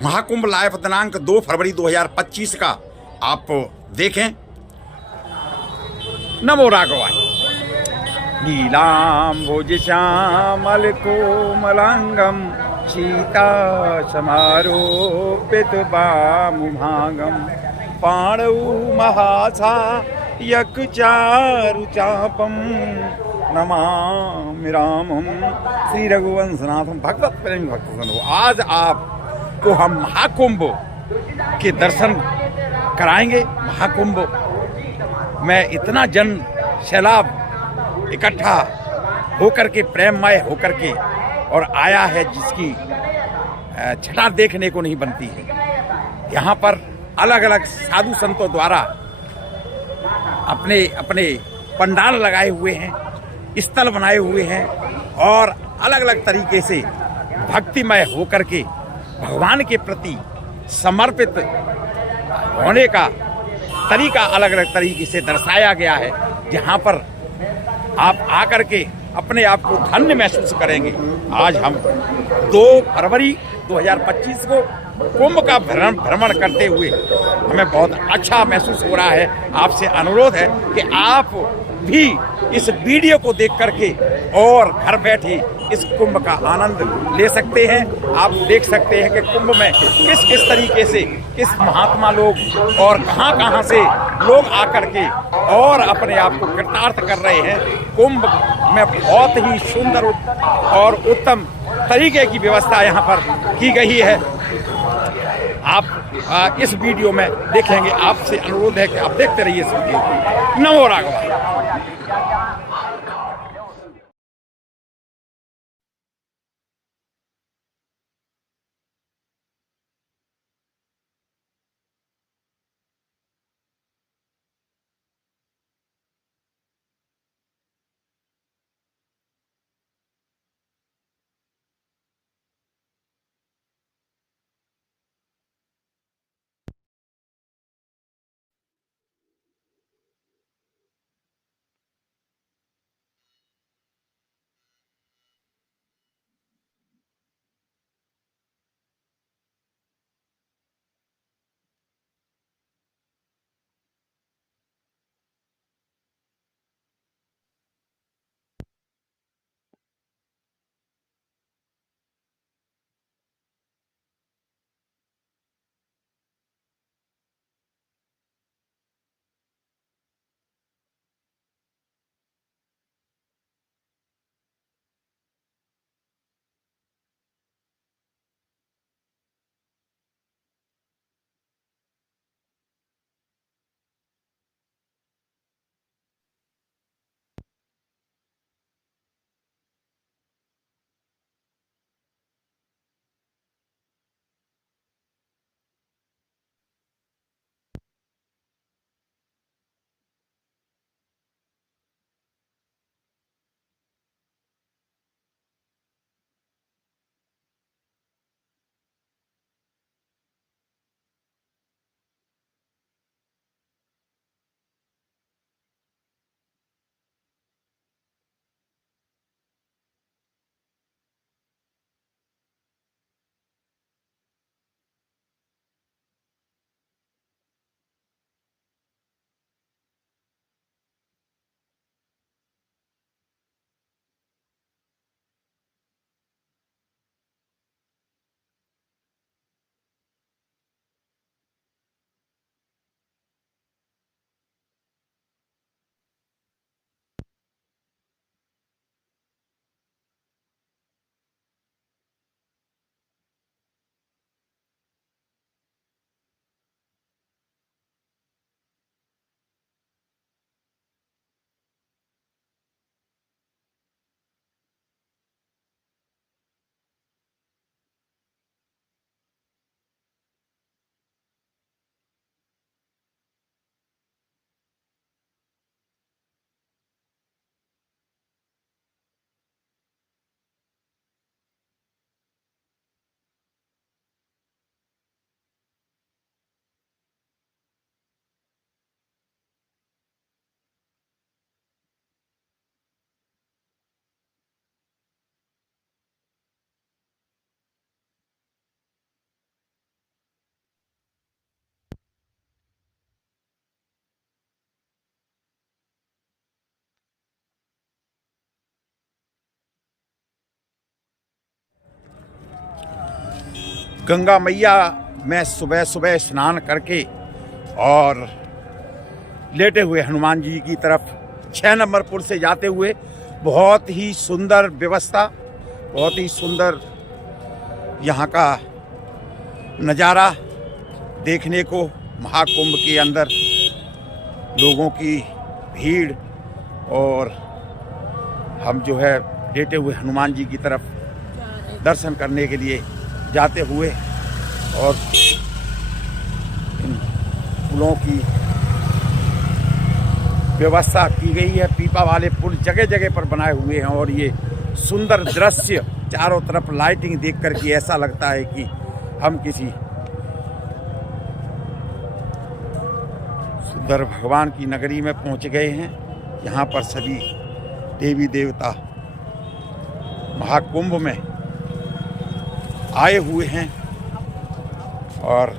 Mahakumbh live दिनांक 2 फरवरी 2025 का आप देखें। नमो राघवाय। नीलाम्भुज श्यामल कोमलांगम सीता समारोपित बामुभागम पाणौ महासायक चारु चापम नमामि रामम श्री रघुवंशनाथम। भगवत प्रेम भक्त सुनो, आज आपको हम महाकुंभ के दर्शन कराएंगे। महाकुंभ में इतना जन सैलाब इकट्ठा होकर के, प्रेममय होकर के और आया है, जिसकी छटा देखने को नहीं बनती है। यहाँ पर अलग अलग साधु संतों द्वारा अपने अपने पंडाल लगाए हुए हैं, स्थल बनाए हुए हैं और अलग अलग तरीके से भक्तिमय होकर के भगवान के प्रति समर्पित होने का तरीका अलग अलग तरीके से दर्शाया गया है, जहाँ पर आप आकर के अपने आप को धन्य महसूस करेंगे। आज हम 2 फरवरी 2025 को कुंभ का भ्रमण करते हुए हमें बहुत अच्छा महसूस हो रहा है। आपसे अनुरोध है कि आप भी इस वीडियो को देख करके और घर बैठे इस कुंभ का आनंद ले सकते हैं। आप देख सकते हैं कि कुंभ में किस किस तरीके से किस महात्मा लोग और कहां से लोग आकर के और अपने आप को कृतार्थ कर रहे हैं। कुंभ में बहुत ही सुंदर और उत्तम तरीके की व्यवस्था यहाँ पर की गई है। आप इस वीडियो में देखेंगे। आपसे अनुरोध है कि आप देखते रहिए इस वीडियो को। नमो राघवाय। गंगा मैया में सुबह सुबह स्नान करके और लेटे हुए हनुमान जी की तरफ 6 नंबर पुल से जाते हुए बहुत ही सुंदर व्यवस्था, बहुत ही सुंदर यहाँ का नज़ारा देखने को। महाकुंभ के अंदर लोगों की भीड़ और हम जो है लेटे हुए हनुमान जी की तरफ दर्शन करने के लिए जाते हुए और इन पुलों की व्यवस्था की गई है। पीपा वाले पुल जगह जगह पर बनाए हुए हैं और ये सुंदर दृश्य, चारों तरफ लाइटिंग देख कर के ऐसा लगता है कि हम किसी सुंदर भगवान की नगरी में पहुंच गए हैं। यहाँ पर सभी देवी देवता महाकुंभ में आए हुए हैं और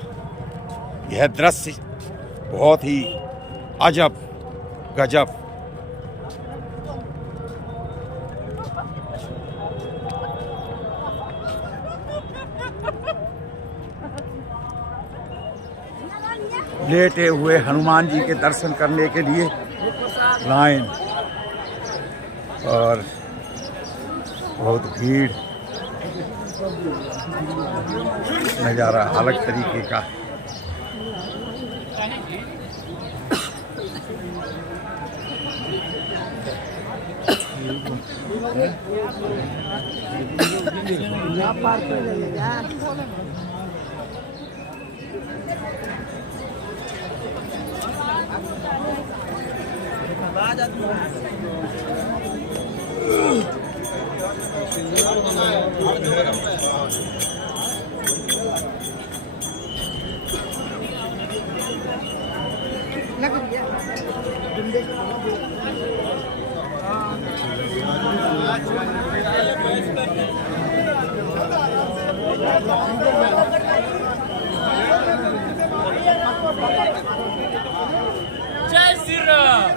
यह दृश्य बहुत ही अजब गजब। लेटे हुए हनुमान जी के दर्शन करने के लिए लाइन और बहुत भीड़, नज़ारा अलग तरीके का। जय श्री राम।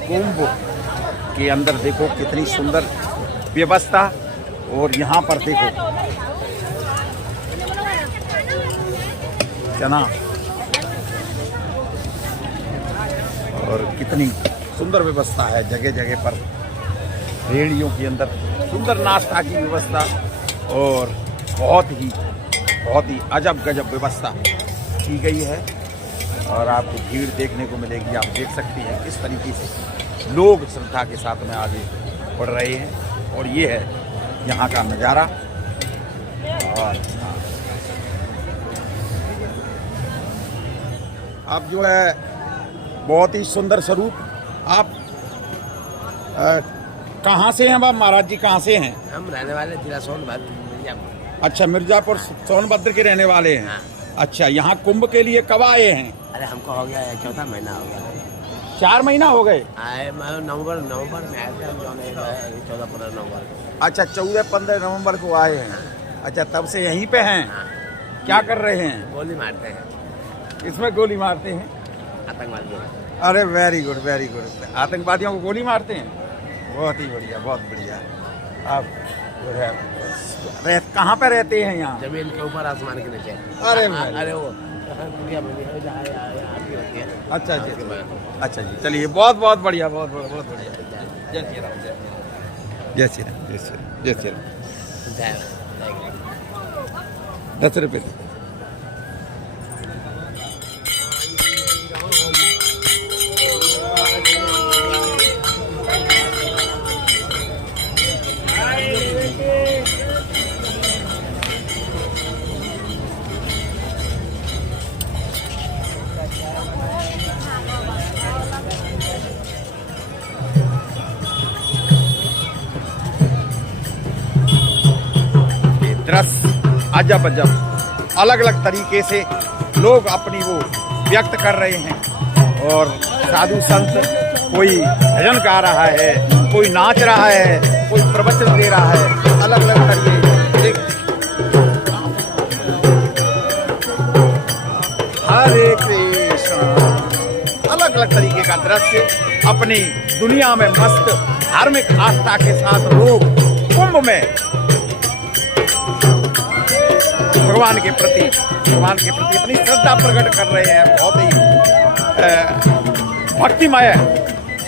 कुंभ के अंदर देखो कितनी सुंदर व्यवस्था और यहाँ पर देखो चना, और कितनी सुंदर व्यवस्था है जगह जगह पर, रेहड़ियों के अंदर सुंदर नाश्ता की व्यवस्था, और बहुत ही अजब गजब व्यवस्था की गई है। और आपको भीड़ देखने को मिलेगी, आप देख सकते हैं किस तरीके से लोग श्रद्धा के साथ में आगे बढ़ रहे हैं। और ये है यहाँ का नज़ारा। और आप जो है बहुत ही सुंदर स्वरूप। आप कहाँ से हैं बाब महाराज जी, कहाँ से हैं? हम रहने वाले जिला सोनभद्र, मिर्जापुर। अच्छा, मिर्जापुर सोनभद्र के रहने वाले हैं। हाँ। अच्छा, यहाँ कुंभ के लिए कब आए हैं? अरे हमको हो गया है, चौथा महीना हो गया। 4 महीना हो गए। आए नवंबर में आए थे हम, जो 14-15 नवंबर को। अच्छा, 14-15 नवंबर को आए हैं। अच्छा, तब से यहीं पे हैं। हाँ। क्या कर रहे हैं? गोली मारते हैं, इसमें गोली मारते हैं? आतंकवादियों। अरे वेरी गुड वेरी गुड। आतंकवादियों को गोली मारते हैं? बहुत ही बढ़िया, बहुत बढ़िया। आप जो है कहाँ पे रहते हैं? यहाँ जमीन के ऊपर, आसमान के नीचे। अरे अरे वो दुनिया बनी है जहाँ आती होती है। अच्छा अच्छा अच्छा जी, चलिए बहुत बहुत बढ़िया, बहुत बहुत बढ़िया। जय श्री राम, जय श्री राम, जय श्री राम, जय श्री राम। जय 10 रुपये। दृश्य अजब अजब, अलग अलग तरीके से लोग अपनी वो व्यक्त कर रहे हैं। और साधु संत, कोई भजन गा रहा है, कोई नाच रहा है, कोई प्रवचन दे रहा है, अलग अलग तरीके। हरे कृष्ण, अलग अलग तरीके का दृश्य। अपनी दुनिया में मस्त धार्मिक आस्था के साथ लोग कुंभ में भगवान के प्रति अपनी श्रद्धा प्रकट कर रहे हैं। बहुत ही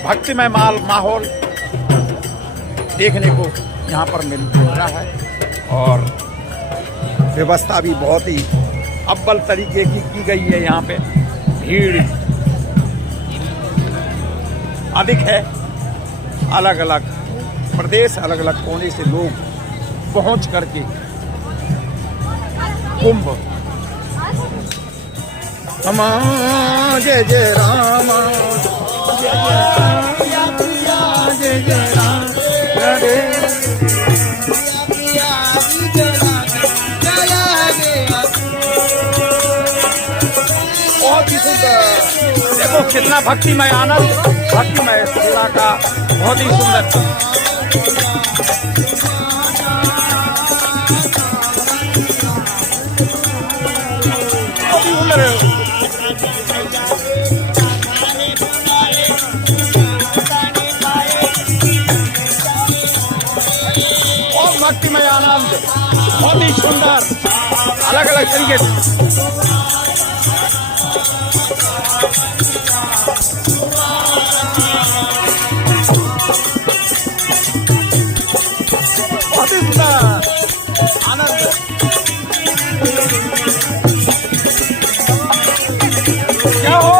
भक्तिमय माहौल देखने को यहाँ पर मिल रहा है। और व्यवस्था भी बहुत ही अव्वल तरीके की गई है। यहाँ पे भीड़ अधिक है। अलग अलग प्रदेश, अलग अलग कोने से लोग पहुँच करके कुंभ। रामा जय जय राम, जय जय राम, हरे बहुत ही सुंदर। देखो कितना भक्तिमय आनंद, भक्तिमय सेवा का बहुत ही सुंदर। और भक्तिमय आनंद बहुत ही सुंदर, अलग अलग तरीके से। बहुत ही सुंदर आनंद। क्या हो,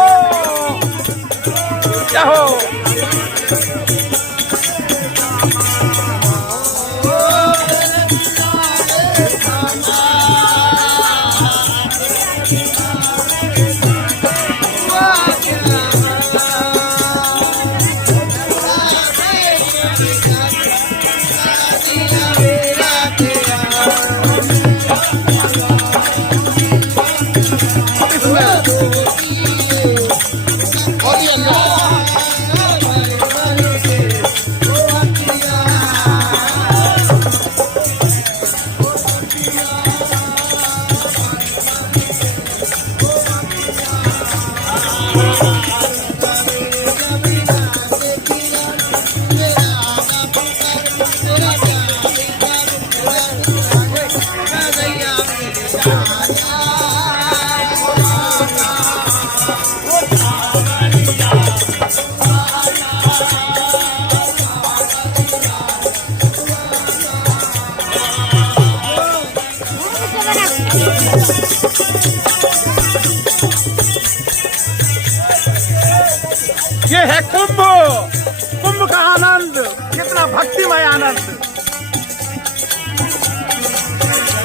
क्या हो। ये है कुंभ, कुंभ का आनंद, कितना भक्तिमय आनंद।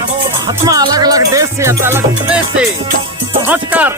महात्मा अलग अलग देश से, अलग प्रदेश से पहुंचकर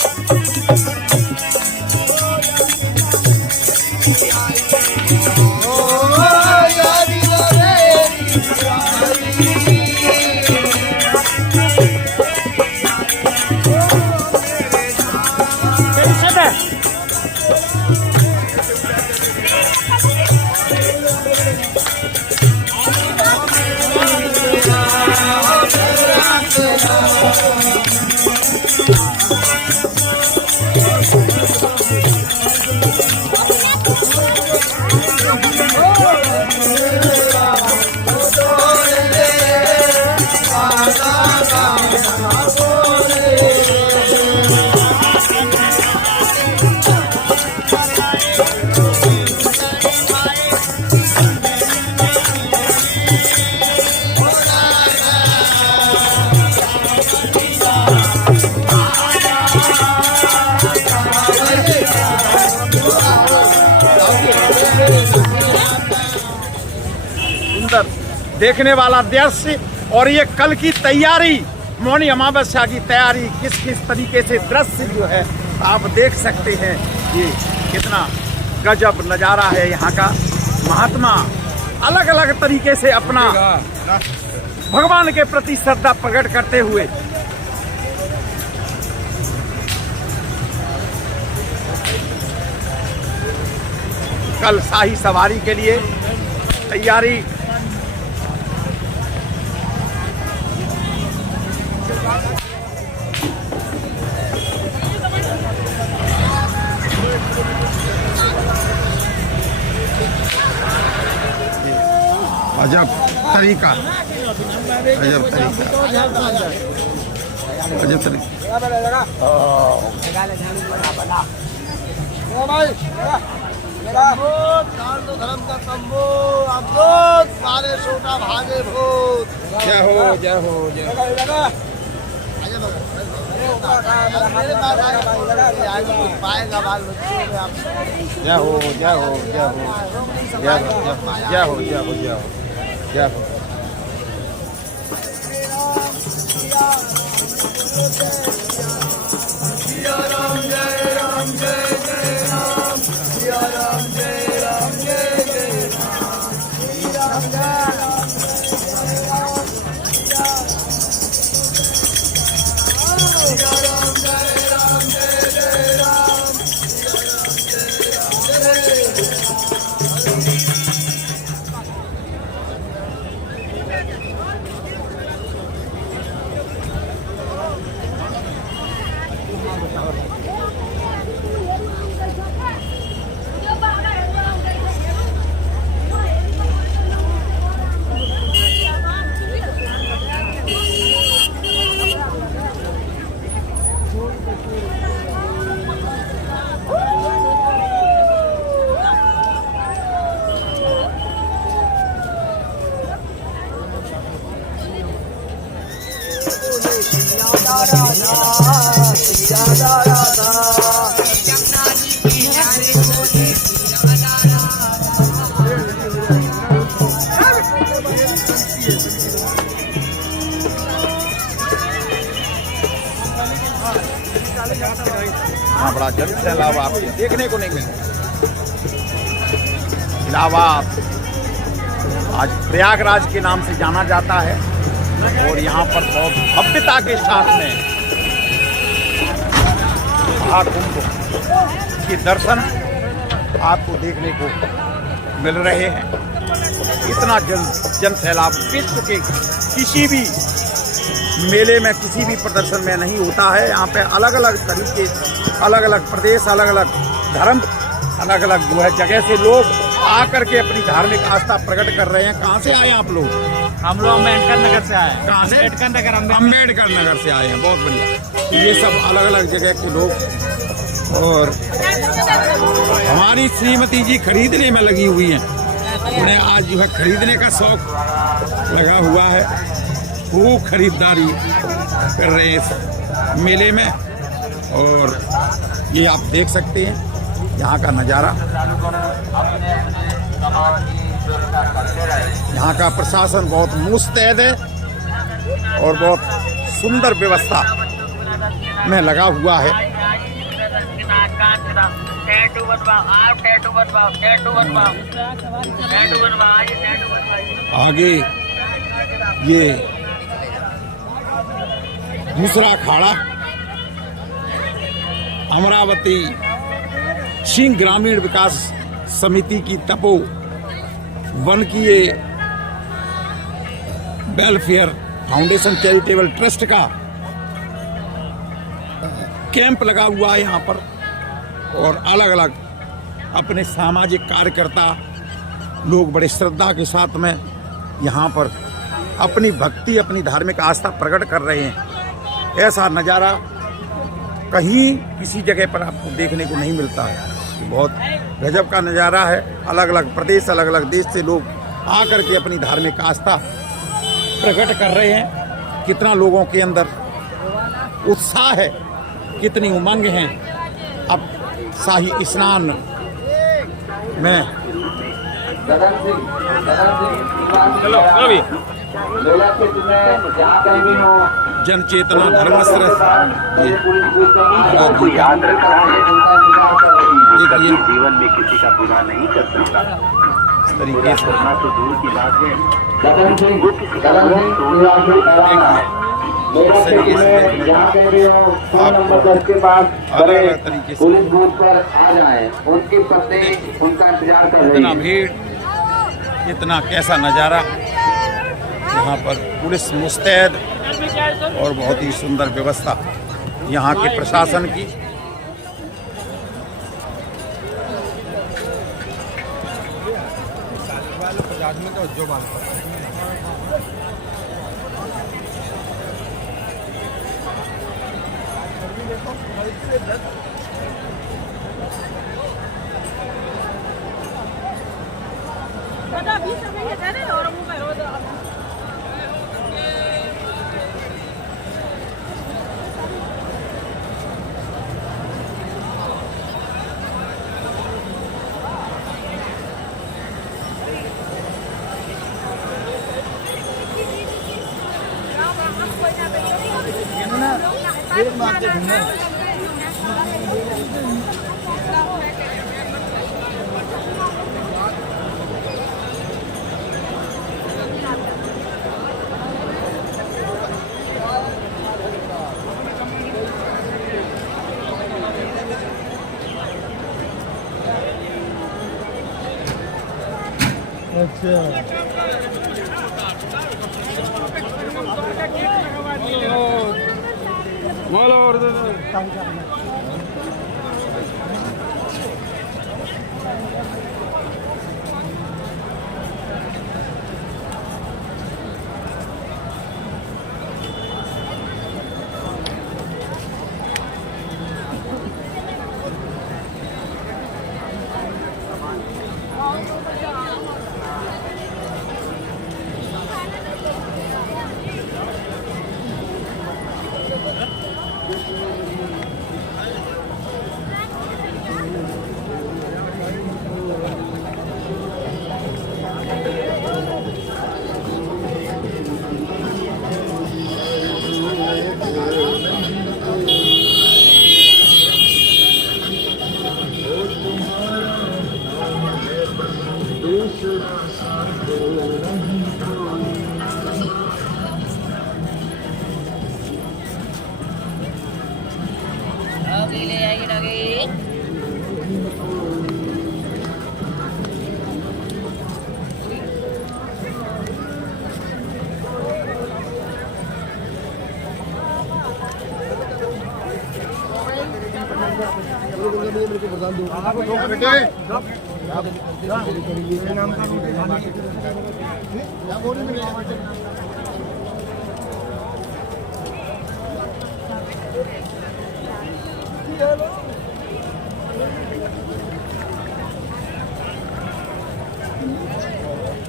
देखने वाला दृश्य, और ये कल की तैयारी, मौनी अमावस्या की तैयारी, किस किस तरीके से दृश्य जो है आप देख सकते हैं। ये कितना गजब नज़ारा है यहाँ का। महात्मा अलग अलग तरीके से अपना भगवान के प्रति श्रद्धा प्रकट करते हुए कल शाही सवारी के लिए तैयारी। अजब तरीका, अजब तरीका, अजब तरीका। धर्म का शंभो, आप लोग सारे छोटा भागे भूत। जय हो, जय हो, जय हो। मेरे पास पाएगा बाल बच्चों में आप। जय हो, जय हो, जय हो, जय हो, जय हो, जय हो, जय हो, जय हो। हाँ, बड़ा जल सैलाब आपको देखने को नहीं मिलेगा। इलाहाबाद आज प्रयागराज के नाम से जाना जाता है और यहाँ पर बहुत भव्यता के साथ में महाकुंभ के दर्शन आपको देखने को मिल रहे हैं। इतना जन सैलाब विश्व के किसी भी मेले में, किसी भी प्रदर्शन में नहीं होता है। यहाँ पे अलग अलग तरीके, अलग अलग प्रदेश, अलग अलग धर्म, अलग अलग जो है जगह से लोग आकर के अपनी धार्मिक आस्था प्रकट कर रहे हैं। कहाँ से आए आप लोग? हम लोग अम्बेडकर नगर से आए। कहाँ से? अम्बेडकर नगर। अम्बेडकर नगर से आए हैं, बहुत बढ़िया। ये सब अलग अलग जगह के लोग, और हमारी श्रीमती जी खरीदने में लगी हुई हैं। उन्हें आज जो है खरीदने का शौक लगा हुआ है। खूब खरीदारी कर रहे हैं इस मेले में। और ये आप देख सकते हैं यहाँ का नज़ारा। यहाँ का प्रशासन बहुत मुस्तैद है और बहुत सुंदर व्यवस्था में लगा हुआ है। आगे ये दूसरा अखाड़ा अमरावती सिंह ग्रामीण विकास समिति की तपो वन की ये वेलफेयर फाउंडेशन चैरिटेबल ट्रस्ट का कैंप लगा हुआ है यहाँ पर। और अलग अलग अपने सामाजिक कार्यकर्ता लोग बड़े श्रद्धा के साथ में यहाँ पर अपनी भक्ति, अपनी धार्मिक आस्था प्रकट कर रहे हैं। ऐसा नज़ारा कहीं किसी जगह पर आपको देखने को नहीं मिलता है। बहुत गजब का नज़ारा है। अलग अलग प्रदेश, अलग अलग देश से लोग आकर के अपनी धार्मिक आस्था प्रकट कर रहे हैं। कितना लोगों के अंदर उत्साह है, कितनी उमंग है। अब शाही स्नान में जन चेतना धर्मस्थ जीवन में किसी का बुरा नहीं कर सकता। इस तरीके से तो दूर की बात है। अलग तरीके से पुलिस बूथ पर आ जाए, उनके पत्ते उनका इंतजार कर रहे इतना हैं। भीड़, इतना कैसा नज़ारा। यहाँ पर पुलिस मुस्तैद और बहुत ही सुंदर व्यवस्था यहाँ के प्रशासन की।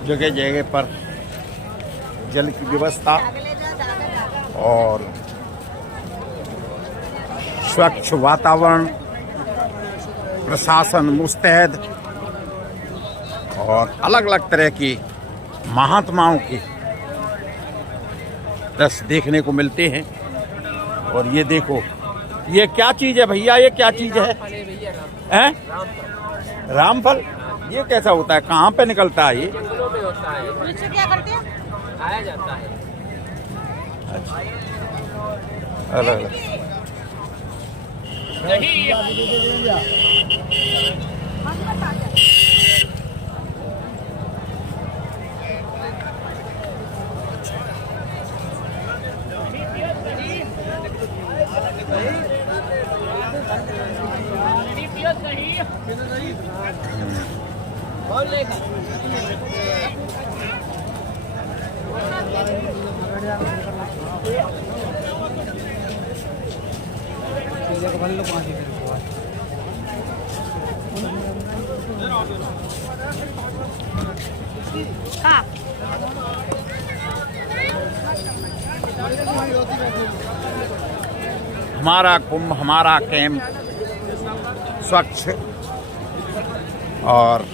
जगह जगह पर जल की व्यवस्था और स्वच्छ वातावरण, प्रशासन मुस्तैद और अलग अलग तरह की महात्माओं के दृश्य देखने को मिलते हैं। और ये देखो, ये क्या चीज़ है भैया, ये क्या चीज़ है? हैं? रामफल। ये कैसा होता है, कहाँ पे निकलता है ये? क्या करते हैं? खाया जाता है। अलग अलग। हाँ। हमारा कुंभ, हमारा कैंप स्वच्छ और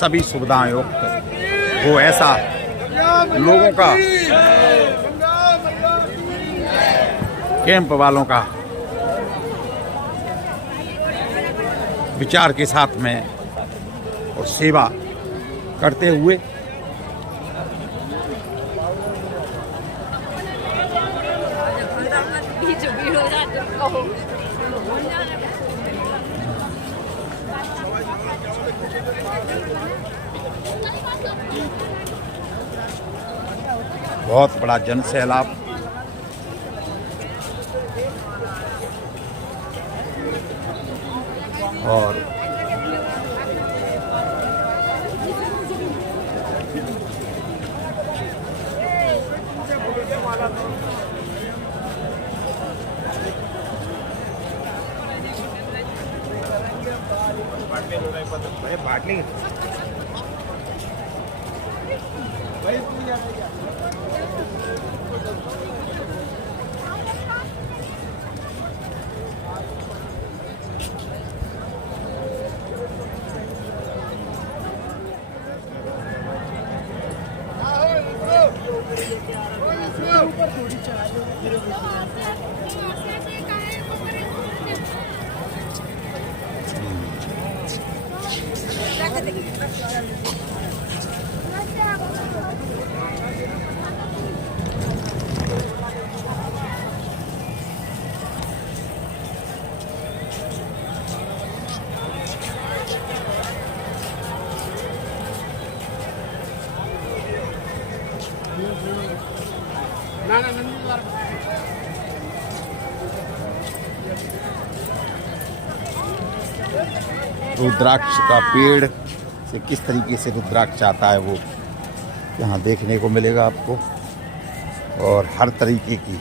सभी सुविधाएं युक्त हो, ऐसा लोगों का, कैंप वालों का विचार के साथ में और सेवा करते हुए बहुत बड़ा जन सैलाब। और रुद्राक्ष का पेड़ से किस तरीके से रुद्राक्ष आता है वो यहाँ देखने को मिलेगा आपको। और हर तरीके की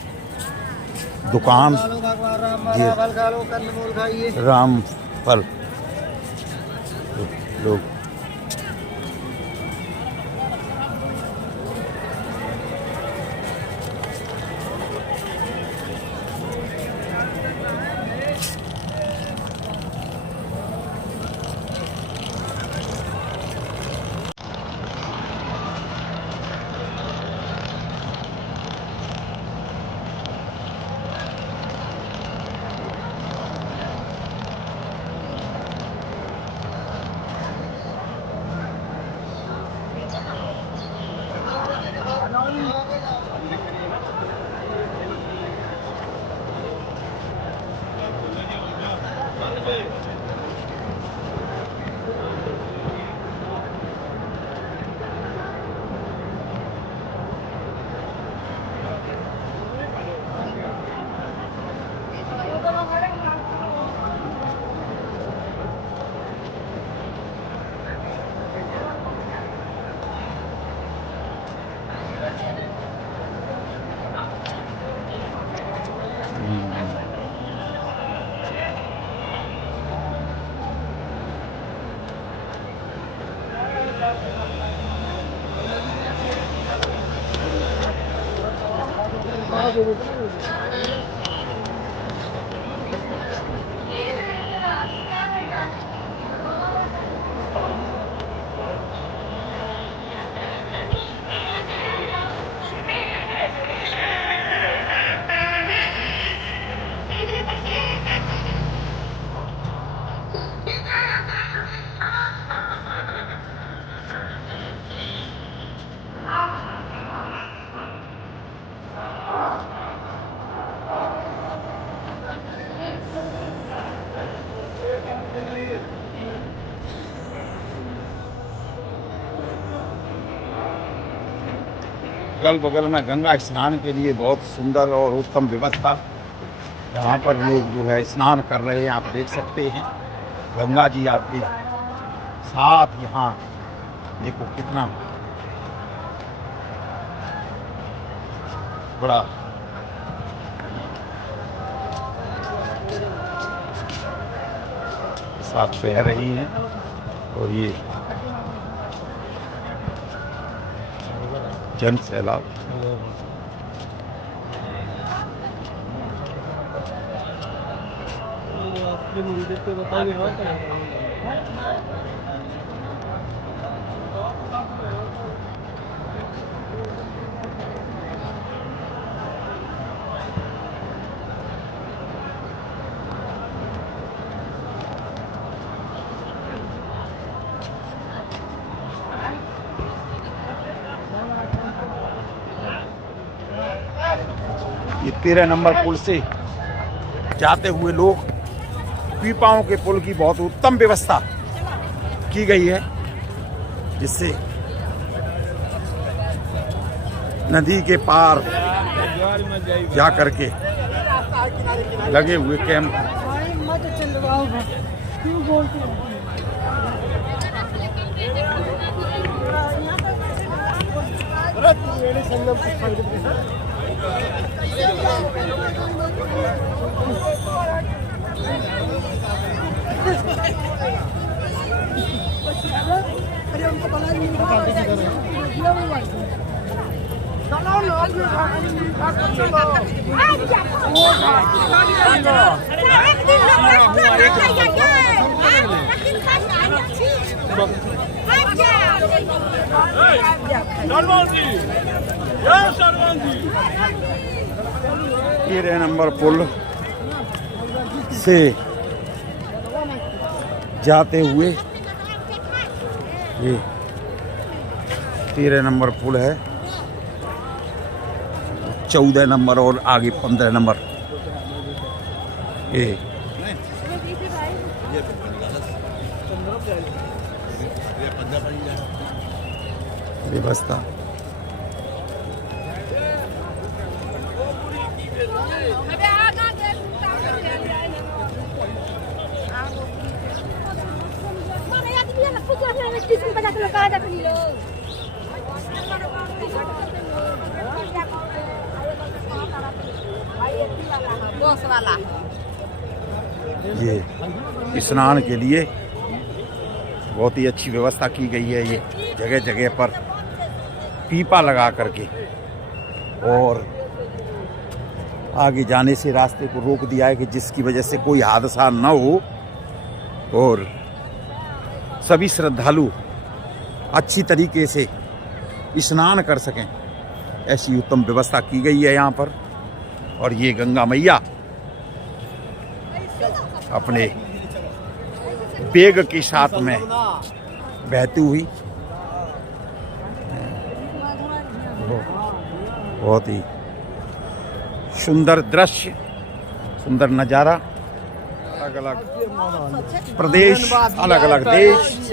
दुकान, ये राम फल लोग अगल बगल में गंगा स्नान के लिए बहुत सुंदर और उत्तम व्यवस्था। यहाँ पर लोग जो है स्नान कर रहे हैं, आप देख सकते हैं। गंगा जी आपके साथ यहाँ देखो कितना बड़ा साथ बह रही हैं और ये जन सैलाब। ये 13 नंबर पुल से जाते हुए लोग पीपाओं के पुल की बहुत उत्तम व्यवस्था की गई है, जिससे नदी के पार जा करके लगे हुए कैंप तेरह नंबर पुल से जाते हुए ये 13 नंबर पुल है, 14 नंबर और आगे 15 नंबर ये व्यवस्था। ये स्नान के लिए बहुत ही अच्छी व्यवस्था की गई है। ये जगह जगह पर पीपा लगा करके और आगे जाने से रास्ते को रोक दिया है कि जिसकी वजह से कोई हादसा न हो और सभी श्रद्धालु अच्छी तरीके से स्नान कर सकें, ऐसी उत्तम व्यवस्था की गई है यहाँ पर। और ये गंगा मैया अपने वेग के साथ में बहती हुई बहुत ही सुंदर दृश्य, सुंदर नज़ारा। अलग अलग प्रदेश, अलग अलग देश,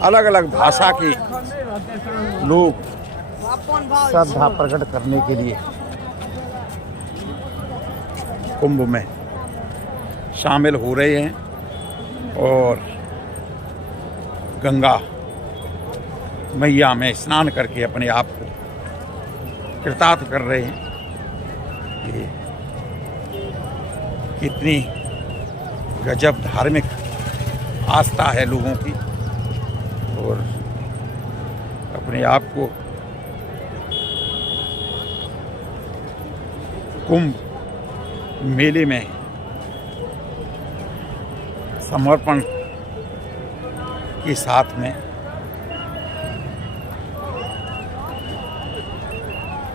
अलग अलग भाषा के लोग श्रद्धा प्रकट करने के लिए कुंभ में शामिल हो रहे हैं और गंगा मैया में स्नान करके अपने आप को कृतार्थ कर रहे हैं। ये कितनी गजब धार्मिक आस्था है लोगों की और अपने आप को कुंभ मेले में समर्पण के साथ में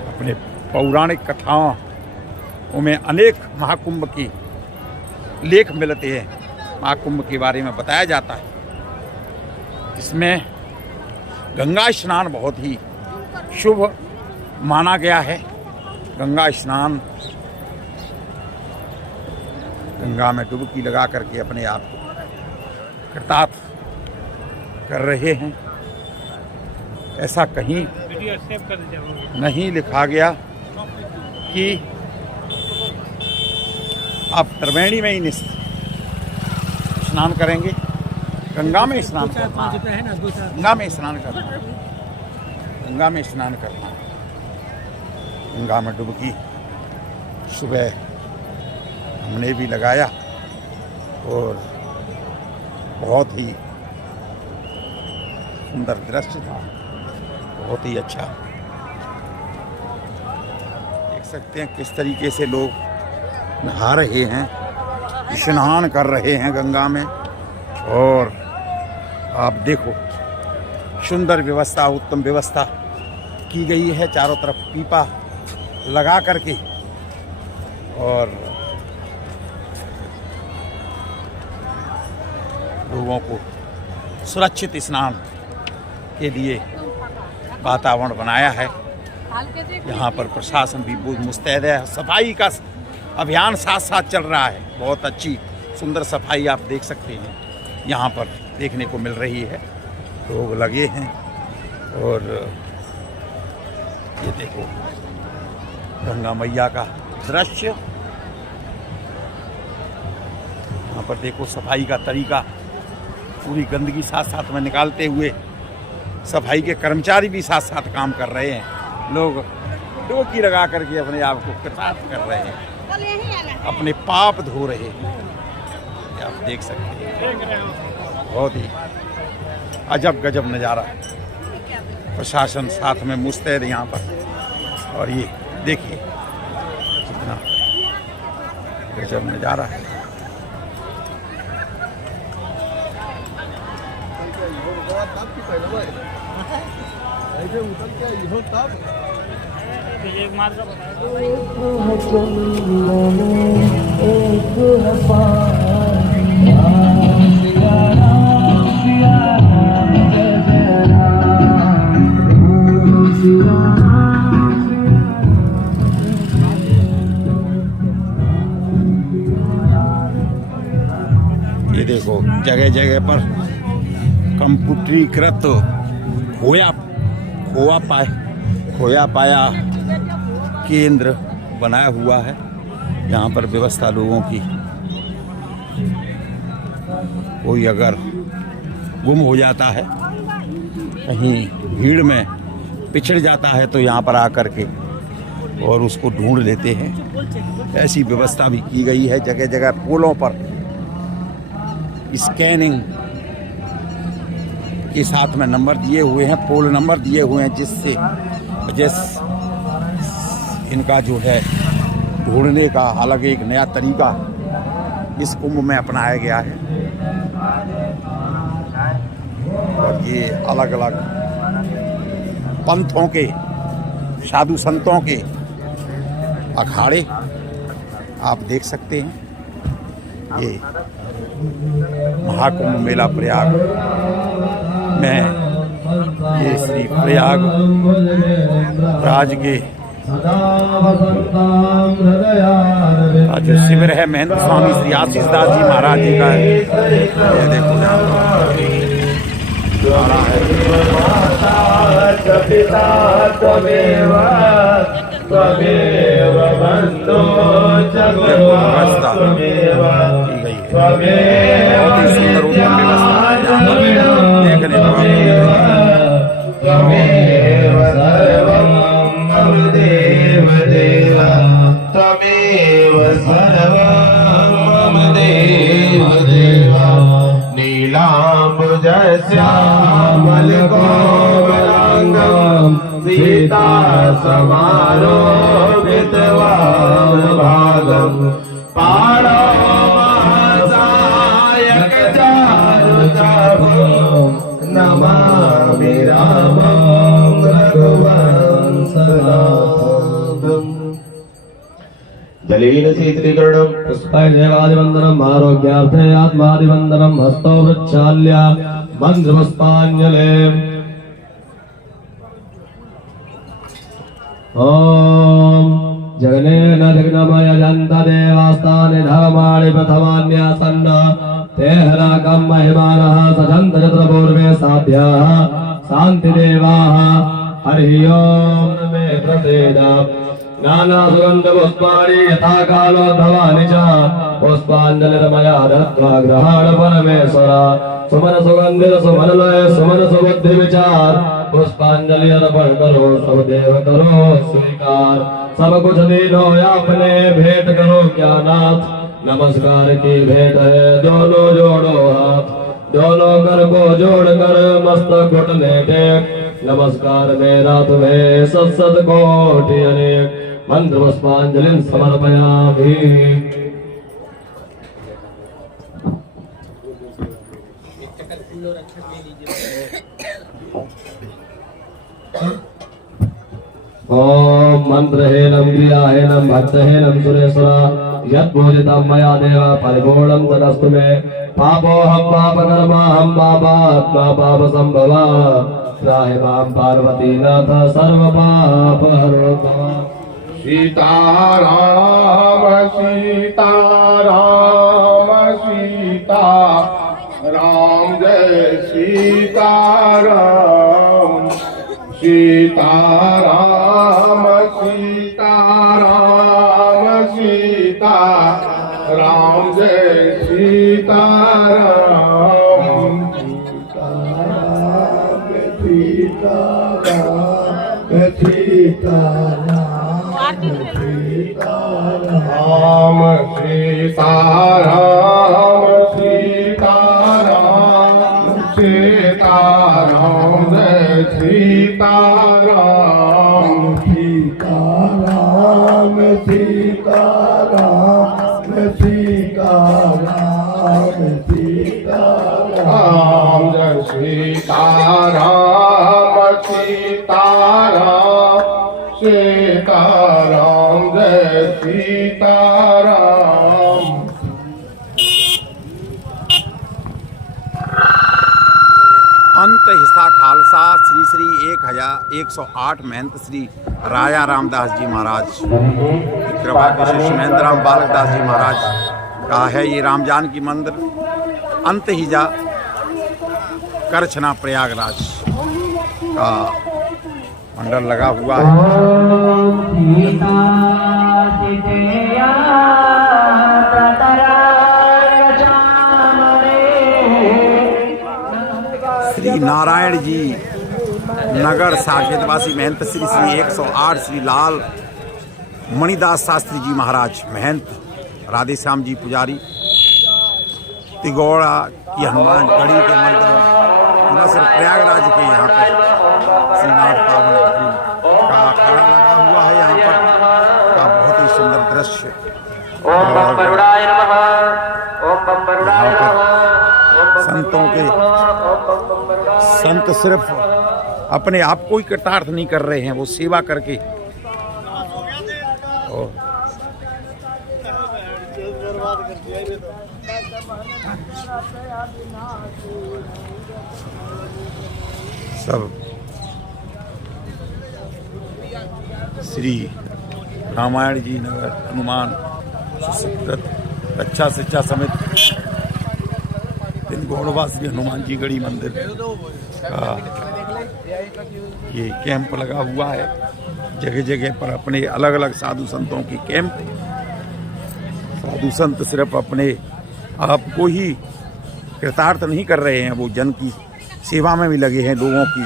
अपने पौराणिक कथाओं में अनेक महाकुंभ की लेख मिलते हैं। महाकुंभ के बारे में बताया जाता है। इसमें गंगा स्नान बहुत ही शुभ माना गया है। गंगा स्नान, गंगा में डुबकी लगा करके अपने आप को कृतार्थ कर रहे हैं। ऐसा कहीं नहीं लिखा गया कि आप त्रिवेणी में ही स्नान करेंगे। गंगा में स्नान करना, गंगा में स्नान करना, गंगा में स्नान करना, गंगा में डुबकी सुबह हमने भी लगाया और बहुत ही सुंदर दृश्य था, बहुत ही अच्छा। देख सकते हैं किस तरीके से लोग नहा रहे हैं, स्नान कर रहे हैं गंगा में। और आप देखो सुंदर व्यवस्था, उत्तम व्यवस्था की गई है। चारों तरफ पीपा लगा करके और लोगों को सुरक्षित स्नान के लिए वातावरण बनाया है। यहाँ पर प्रशासन भी बहुत मुस्तैद है। सफाई का अभियान साथ साथ चल रहा है। बहुत अच्छी सुंदर सफाई आप देख सकते हैं यहाँ पर देखने को मिल रही है। लोग लगे हैं और ये देखो गंगा मैया का दृश्य। यहाँ पर देखो सफाई का तरीका, पूरी गंदगी साथ साथ में निकालते हुए सफाई के कर्मचारी भी साथ साथ काम कर रहे हैं। लोग डुबकी लगा करके अपने आप को कृतार्थ कर रहे हैं, अपने पाप धो रहे हैं। आप देख सकते हैं बहुत ही अजब गजब नज़ारा है। प्रशासन साथ में मुस्तैद यहाँ पर। और ये देखिए कितना गजब नज़ारा है। ये देखो जगह जगह पर कंप्यूटरीकृत खोया पाया केंद्र बनाया हुआ है। यहाँ पर व्यवस्था लोगों की, कोई अगर गुम हो जाता है, कहीं भीड़ में पिछड़ जाता है तो यहाँ पर आकर के और उसको ढूंढ लेते हैं। ऐसी व्यवस्था भी की गई है। जगह जगह पोलों पर स्कैनिंग के साथ में नंबर दिए हुए हैं, पोल नंबर दिए हुए हैं, जिससे इनका जो है ढूंढने का अलग एक नया तरीका इस कुंभ में अपनाया गया है। और ये अलग अलग पंथों के साधु संतों के अखाड़े आप देख सकते हैं। ये महाकुंभ मेला प्रयाग में, ये श्री प्रयाग राज के जो शिविर है महेंद्र स्वामी श्री आशीष दास जी महाराज जी का है। ये देखो व्यवस्था की गई है। बहुत ही सुंदर उत्तम व्यवस्था देखने नीलांबुज श्यामल कोमलांगं सीता समारोपितवान् भागम् पाणो महासायक चारुचापम् नमामि रामं रघुवंशनाथम् जलेन शीतलीकरणं पुष्पै देवादिवन्दनम् आरोग्यार्थे आत्मादिवन्दनम् हस्तो वृक्षाल्य मन्त्रपुष्पाञ्जले ॐ जगनेन जगनमय जन्त देवास्तानि धर्माणि प्रथमान्यासन्न ते हराकं महिमानः सजन्त यत्र पूर्वे साध्याः शान्तिदेवाः हरिः ओम् मे प्रसीद नानासुगन्धपुष्पाणि यथा कालोद्भवानि च पुष्पाञ्जलिर्मया दत्त्वा गृहाण परमेश्वर सुमन सुगंधित सुमन लय सुमन सुबुद्धि विचार पुष्पांजलि अर्पण करो सब देव करो स्वीकार सब कुछ दीनो अपने भेंट करो क्या नाथ नमस्कार की भेंट है दोनों जोड़ो हाथ दोनों कर को जोड़ कर मस्तक घुटने टेक नमस्कार मेरा तुम्हें सत सत कोटि अनेक मंत्र पुष्पांजलि समर्पयामि ओम मंत्रहीनं क्रियाहीनं भक्तहीनं सुरेश्वर यत्पूजितं मया देव परिपूर्णं तदस्तु मे पापोऽहं पापकर्माहं पापात्मा पापसम्भवा त्राहि मां पार्वतीनाथ सर्वपापहरो भव सीताराम सीताराम सीता राम जय सीताराम सीताराम सीताराम सीता राम जय सीताराम सीताराम सीताराम सीताराम राम सीताराम सीताराम सीताराम जय सीताराम सीताराम सीताराम सीताराम सीताराम जय सीताराम सीताराम सीताराम जय सीताराम अंत हिस्सा खालसा श्री श्री 1108 महंत श्री राजा रामदास जी महाराज कृपा के शिष्य महेंद्र राम बालक दास जी महाराज का है ये राम जानकी मंदिर अंत ही जा करछना प्रयागराज का मंडल लगा हुआ है। श्री नारायण जी नगर साकेतवासी महंत श्री श्री 108 श्री लाल मणिदास शास्त्री जी महाराज महंत राधेश्याम जी पुजारी तिगोड़ा की हनुमान गढ़ी के मंदिर न सिर्फ प्रयागराज के यहाँ पर श्रीनाथ पावन का अखाड़ा लगा हुआ है यहाँ पर का बहुत ही सुंदर दृश्य। संतों के संत सिर्फ अपने आप को ही कृतार्थ नहीं कर रहे हैं, वो सेवा करके सब श्री रामायण जी नगर हनुमान रक्षा शिक्षा समित गौड़वा श्री हनुमान जी गढ़ी मंदिर का ये कैंप लगा हुआ है। जगह जगह पर अपने अलग अलग साधु संतों के कैंप। साधु संत सिर्फ अपने आप को ही कृतार्थ नहीं कर रहे हैं, वो जन की सेवा में भी लगे हैं, लोगों की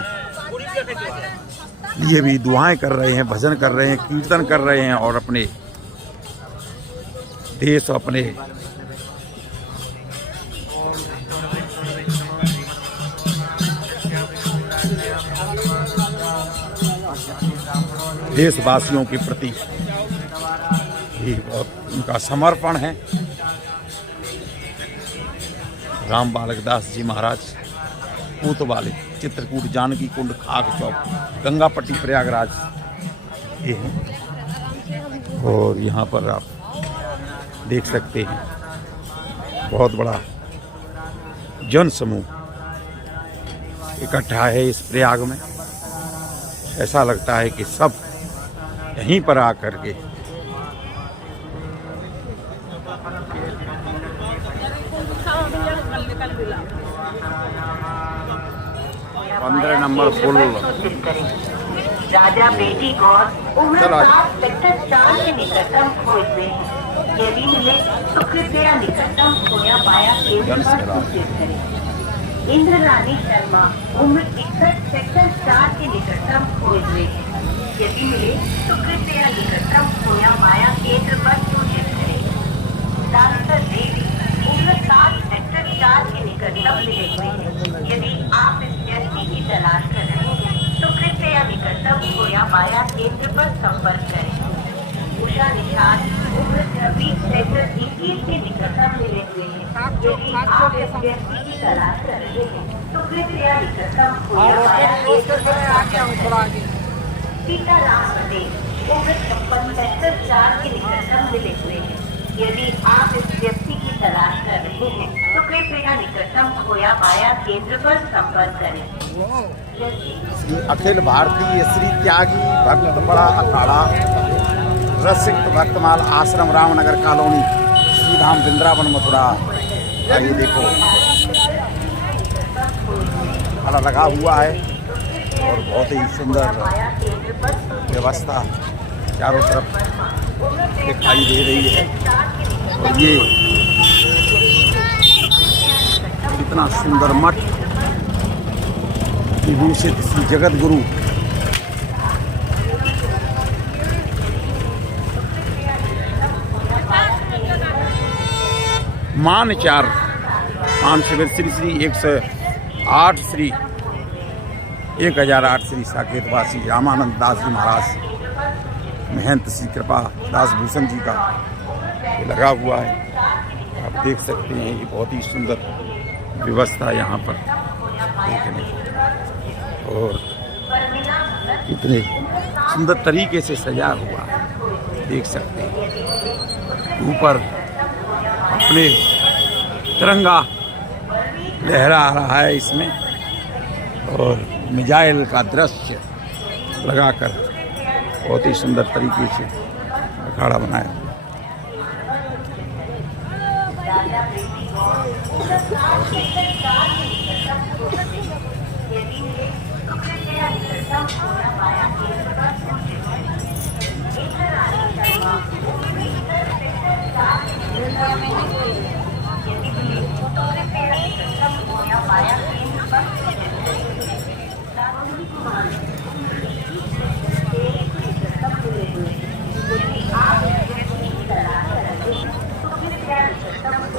लिए भी दुआएं कर रहे हैं, भजन कर रहे हैं, कीर्तन कर रहे हैं और अपने देश अपने देशवासियों के प्रति ये बहुत उनका समर्पण है। राम बालक दास जी महाराज कोतवाली, चित्रकूट, जानकी कुंड, खाक चौक, गंगापट्टी, प्रयागराज ये हैं। और यहाँ पर आप देख सकते हैं बहुत बड़ा जन समूह इकट्ठा है इस प्रयाग में। ऐसा लगता है कि सब यहीं पर आकर के 15 नंबर पुल। राजा बेटी गौर उम्र 7 सेक्टर 4 के निकटतम खोए हुए हैं। यदि मिले तो कृपया निकटतम खोया पाया केंद्र पर सूचित करें। इंद्र रानी शर्मा उम्र 61 सेक्टर 4 के निकटतम खोए हुए हैं। यदि मिले तो कृपया निकटतम खोया पाया केंद्र पर सूचित करें। डॉक्टर देवी उम्र 7 सेक्टर 4 के निकटतम मिले हुए हैं। यदि आप इस व्यक्ति की तलाश कर रहे हैं तो कृपया निकटतम खोया पाया केंद्र पर संपर्क करें। उषा निषाद उम्र 26 सेक्टर 21 के निकटतम मिले हुए हैं। यदि आप इस व्यक्ति की तलाश कर रहे हैं तो कृपया निकटतम खोया पाया केंद्र पर संपर्क करें। सीताराम पटेल उम्र 56 सेक्टर 4 के निकटतम मिले हुए हैं। यदि आप इस व्यक्ति की तलाश कर रहे हैं तो कृपया निकटतम खोया पाया केंद्र पर संपर्क करें। अखिल भारतीय श्री त्यागी भक्त बड़ा अखाड़ा रसिक भक्तमाल आश्रम रामनगर कॉलोनी श्रीधाम वृंदावन मथुरा। ये देखो खड़ा लगा हुआ है और बहुत ही सुंदर व्यवस्था चारों तरफ दिखाई दे रही है। और ये इतना सुंदर मठ विभूषित श्री जगत गुरु मानचार मान शिविर श्री श्री 108 श्री 1008 श्री साकेतवासी रामानंद दास जी महाराज महंत श्री कृपा दास भूषण जी का ये लगा हुआ है। आप देख सकते हैं ये बहुत ही सुंदर व्यवस्था यहाँ पर देखने की और इतने सुंदर तरीके से सजा हुआ है देख सकते हैं। ऊपर अपने तिरंगा लहरा रहा है इसमें और मिजाइल का दृश्य लगाकर बहुत ही सुंदर तरीके से अखाड़ा बनाया।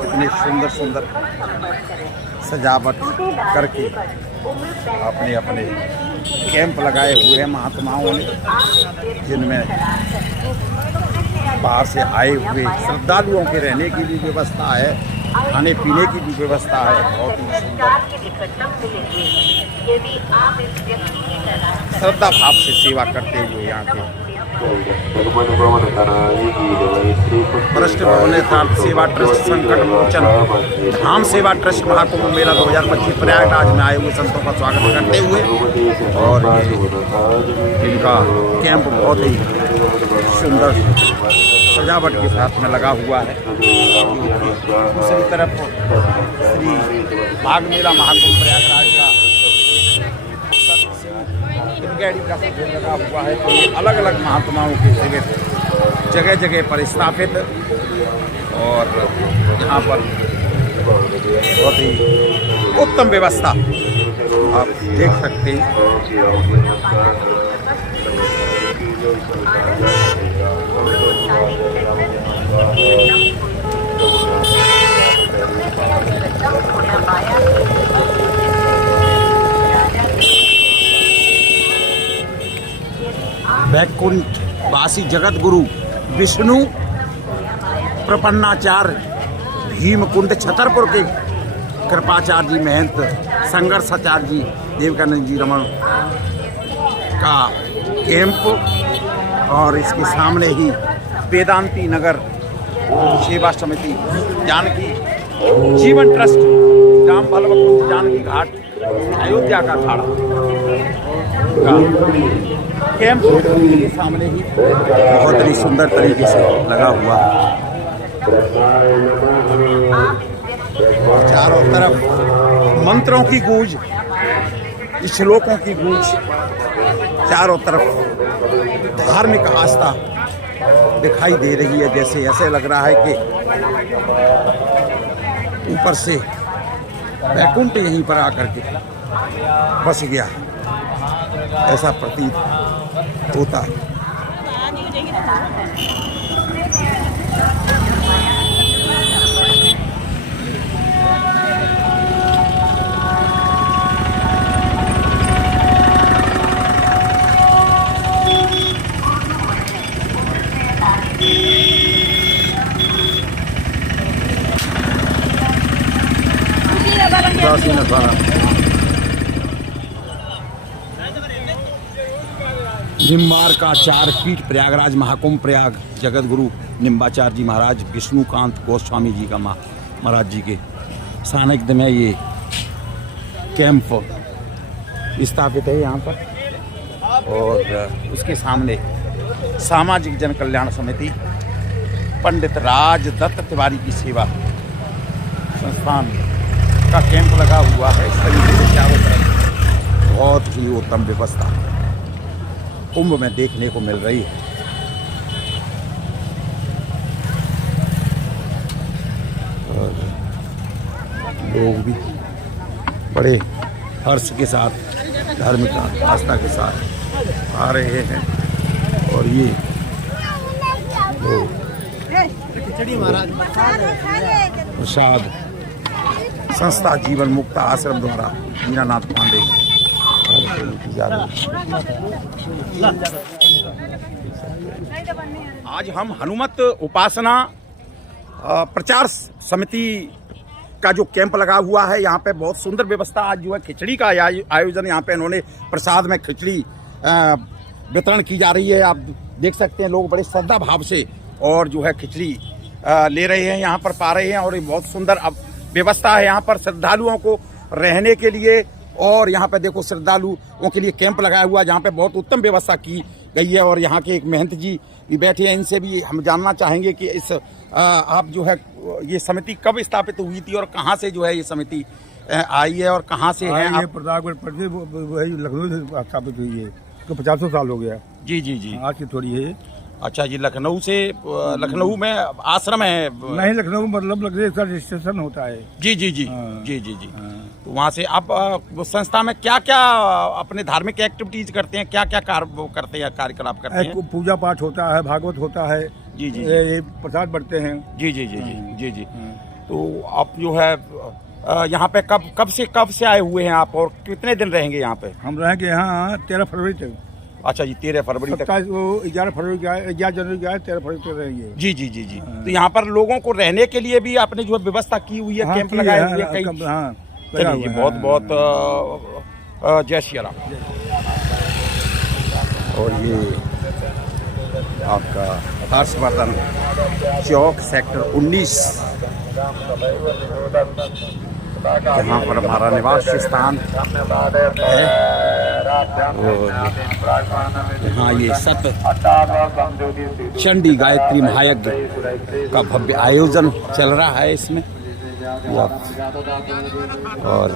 इतने सुंदर सुंदर सजावट करके अपने अपने कैंप लगाए हुए हैं महात्माओं ने, जिनमें बाहर से आए हुए श्रद्धालुओं के रहने की भी व्यवस्था है, खाने पीने की भी व्यवस्था है। बहुत ही श्रद्धा भाव से सेवा करते हुए यहाँ के वरिष्ठ भवनेतार्थ सेवा ट्रस्ट संकट मोचन धाम सेवा ट्रस्ट महाकुंभ मेला 2025 प्रयागराज में आए हुए संतों का स्वागत करते हुए और इनका कैंप बहुत ही सुंदर सजावट के साथ में लगा हुआ है। दूसरी तरफ श्री माघ मेला महाकुंभ प्रयागराज का का शिविर लगा हुआ है। तो ये अलग अलग महात्माओं के शिविर जगह जगह पर स्थापित और यहाँ पर बहुत ही उत्तम व्यवस्था आप देख सकते हैं। बैक वैकुंठ वासी जगत गुरु विष्णु प्रपन्नाचार्य भीमकुंड छतरपुर के कृपाचार्य जी महंत संघर्षाचार्य जी देवकानंद जी रमन का कैंप और इसके सामने ही वेदांती नगर सेवा समिति जानकी जीवन ट्रस्ट राम बल्लभ जानकी घाट अयोध्या का अखाड़ा का कैंप के सामने ही बहुत ही सुंदर तरीके से लगा हुआ है और चारों तरफ मंत्रों की गूंज श्लोकों की गूंज चारों तरफ धार्मिक आस्था दिखाई दे रही है। जैसे ऐसे लग रहा है कि ऊपर से वैकुंठ यहीं पर आकर के बस गया, ऐसा प्रतीत होता है। निम्बार का 4 पीठ प्रयागराज महाकुंभ प्रयाग जगत गुरु निम्बाचार्य जी महाराज विष्णुकांत गोस्वामी जी का महाराज जी के सानिध्य में ये कैंप स्थापित है यहाँ पर। और उसके सामने सामाजिक जन कल्याण समिति पंडित राज दत्त तिवारी की सेवा संस्थान का कैंप लगा हुआ है। इस तरीके से चारों तरफ बहुत ही उत्तम व्यवस्था कुंभ में देखने को मिल रही है। और लोग भी बड़े हर्ष के साथ धार्मिक आस्था के साथ आ रहे हैं। और ये प्रसाद संस्था जीवन मुक्त आश्रम द्वारा दीनानाथ पांडे की जा रही है। आज हम हनुमत उपासना प्रचार समिति का जो कैंप लगा हुआ है, यहाँ पे बहुत सुंदर व्यवस्था। आज जो है खिचड़ी का आयोजन यहाँ पे इन्होंने प्रसाद में खिचड़ी वितरण की जा रही है। आप देख सकते हैं लोग बड़े श्रद्धा भाव से और जो है खिचड़ी ले रहे हैं, यहाँ पर पा रहे हैं। और ये बहुत सुंदर अब व्यवस्था है यहाँ पर श्रद्धालुओं को रहने के लिए। और यहाँ पे देखो श्रद्धालुओं के लिए कैंप लगाया हुआ है जहाँ पे बहुत उत्तम व्यवस्था की गई है। और यहाँ के एक महंत जी भी बैठे हैं, इनसे भी हम जानना चाहेंगे कि इस आप जो है ये समिति कब स्थापित हुई थी और कहाँ से जो है ये समिति आई है और कहाँ से है? ये प्रतापगढ़ पटने वही लखनऊ से स्थापित हुई है, तो 50 साल हो गया। जी जी जी, आज की थोड़ी है। अच्छा जी, लखनऊ से लखनऊ में आश्रम है? नहीं, लखनऊ मतलब लखनऊ का रजिस्ट्रेशन होता है। जी जी जी जी जी जी। तो वहाँ से आप संस्था में क्या क्या अपने धार्मिक एक्टिविटीज करते हैं, क्या क्या करते हैं, कार्यकलाप करते हैं? पूजा पाठ होता है, भागवत होता है। जी जी, ये प्रसाद बढ़ते हैं। जी जी जी जी जी जी। तो आप जो है यहाँ पे कब से आए हुए हैं आप और कितने दिन रहेंगे यहाँ पे? हम रहेंगे यहाँ 13 फरवरी तक। अच्छा जी, 13 फरवरी तक। 11 फरवरी का 11 जनवरी का 13 फरवरी तक रहेंगे। जी जी जी जी। तो यहाँ पर लोगों को रहने के लिए भी आपने जो व्यवस्था की हुई है, कैंप लगाए हुए हैं कई? चलिए, बहुत बहुत जय श्री राम। और ये आपका हर्षवर्धन चौक सेक्टर 19 जहाँ पर हमारा निवास स्थान है। और यहाँ ये सत चंडी गायत्री महायज्ञ का भव्य आयोजन चल रहा है इसमें। और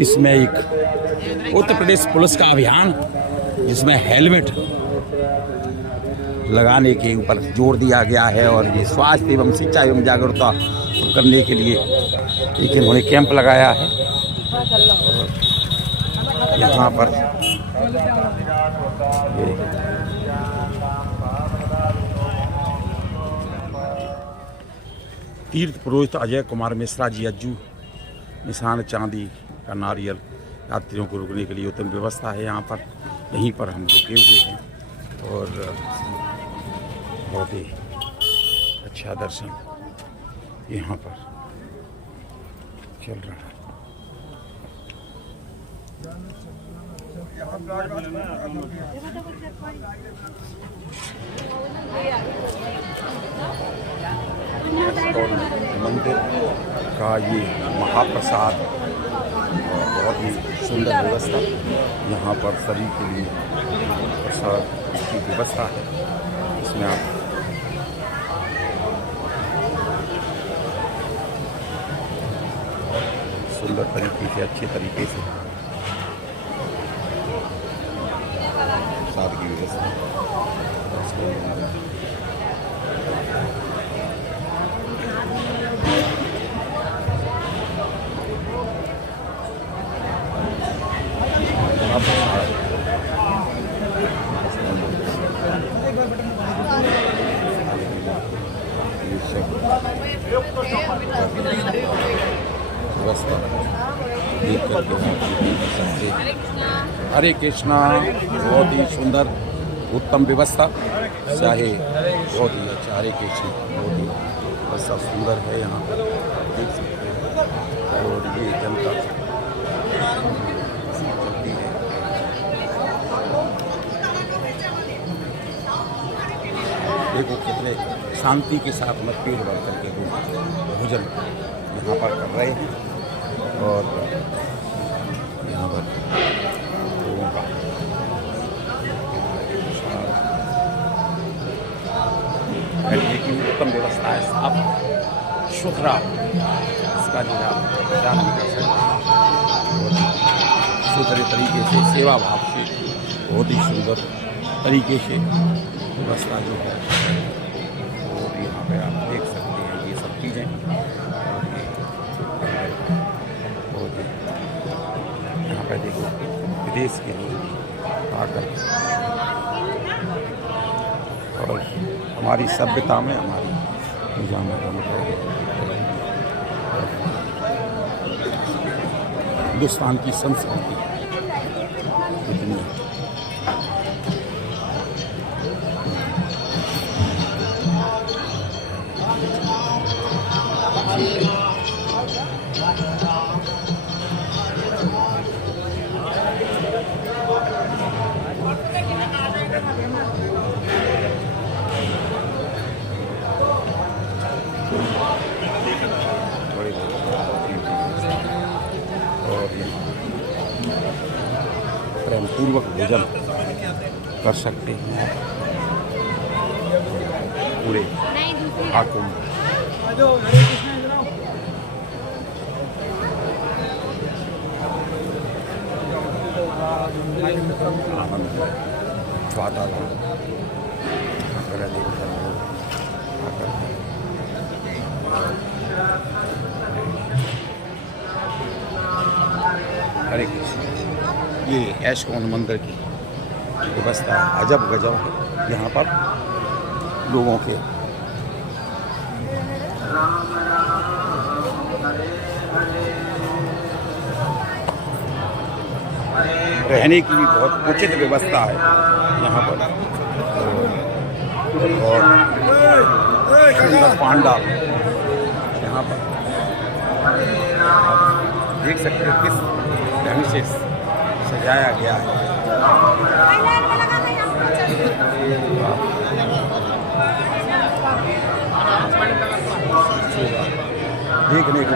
इसमें एक उत्तर प्रदेश पुलिस का अभियान जिसमें हेलमेट लगाने के ऊपर जोर दिया गया है। और ये स्वास्थ्य एवं शिक्षा एवं जागरूकता करने के लिए एक इन्होंने कैंप लगाया है। यहाँ पर तीर्थ पुरोहित अजय कुमार मिश्रा जी अज्जू निशान चांदी का नारियल यात्रियों को रुकने के लिए उत्तम व्यवस्था है यहाँ पर। यहीं पर हम रुके हुए हैं और बहुत ही अच्छा दर्शन यहाँ पर चल रहा है। मंदिर का ये महाप्रसाद बहुत ही सुंदर व्यवस्था, यहाँ पर सभी के लिए प्रसाद की व्यवस्था है। इसमें आप सुंदर तरीके से, अच्छे तरीके से प्रसाद की व्यवस्था। हरे कृष्णा, बहुत ही सुंदर उत्तम व्यवस्था, चाहे बहुत ही अच्छा। हरे कृष्ण, बहुत ही व्यवस्था सुंदर है यहाँ पर, देख सकते हैं। और ये जनता चलती है। देखो कितने शांति के साथ में पेड़ भर करके भोजन यहाँ पर कर रहे हैं। और यहाँ पर लोगों का बैठने की उत्तम व्यवस्था है, साफ सुथरा, इसका ध्यान नहीं कर सकते। सुथरे तरीके से, सेवा भाव से, बहुत ही सुंदर तरीके से व्यवस्था जो है वो यहाँ पे आप देख सकते हैं। ये सब चीज़ें बहुत ही यहाँ पे देखो, विदेश के लोग आकर और हमारी सभ्यता में, हमारी हिंदुस्तान की संस्कृति इतनी प्रेम पूर्वक भोजन कर सकते हैं पूरे महाकुंभ। आनंद वातावरण हरे कृष्ण। ये ऐशकौन मंदिर की व्यवस्था अजब गजब है। यहाँ पर लोगों के रहने की भी बहुत उचित व्यवस्था है यहाँ पर। और सुंदर पांडाल यहाँ पर आप देख सकते हैं किस ढंग से सजाया गया है। देखने को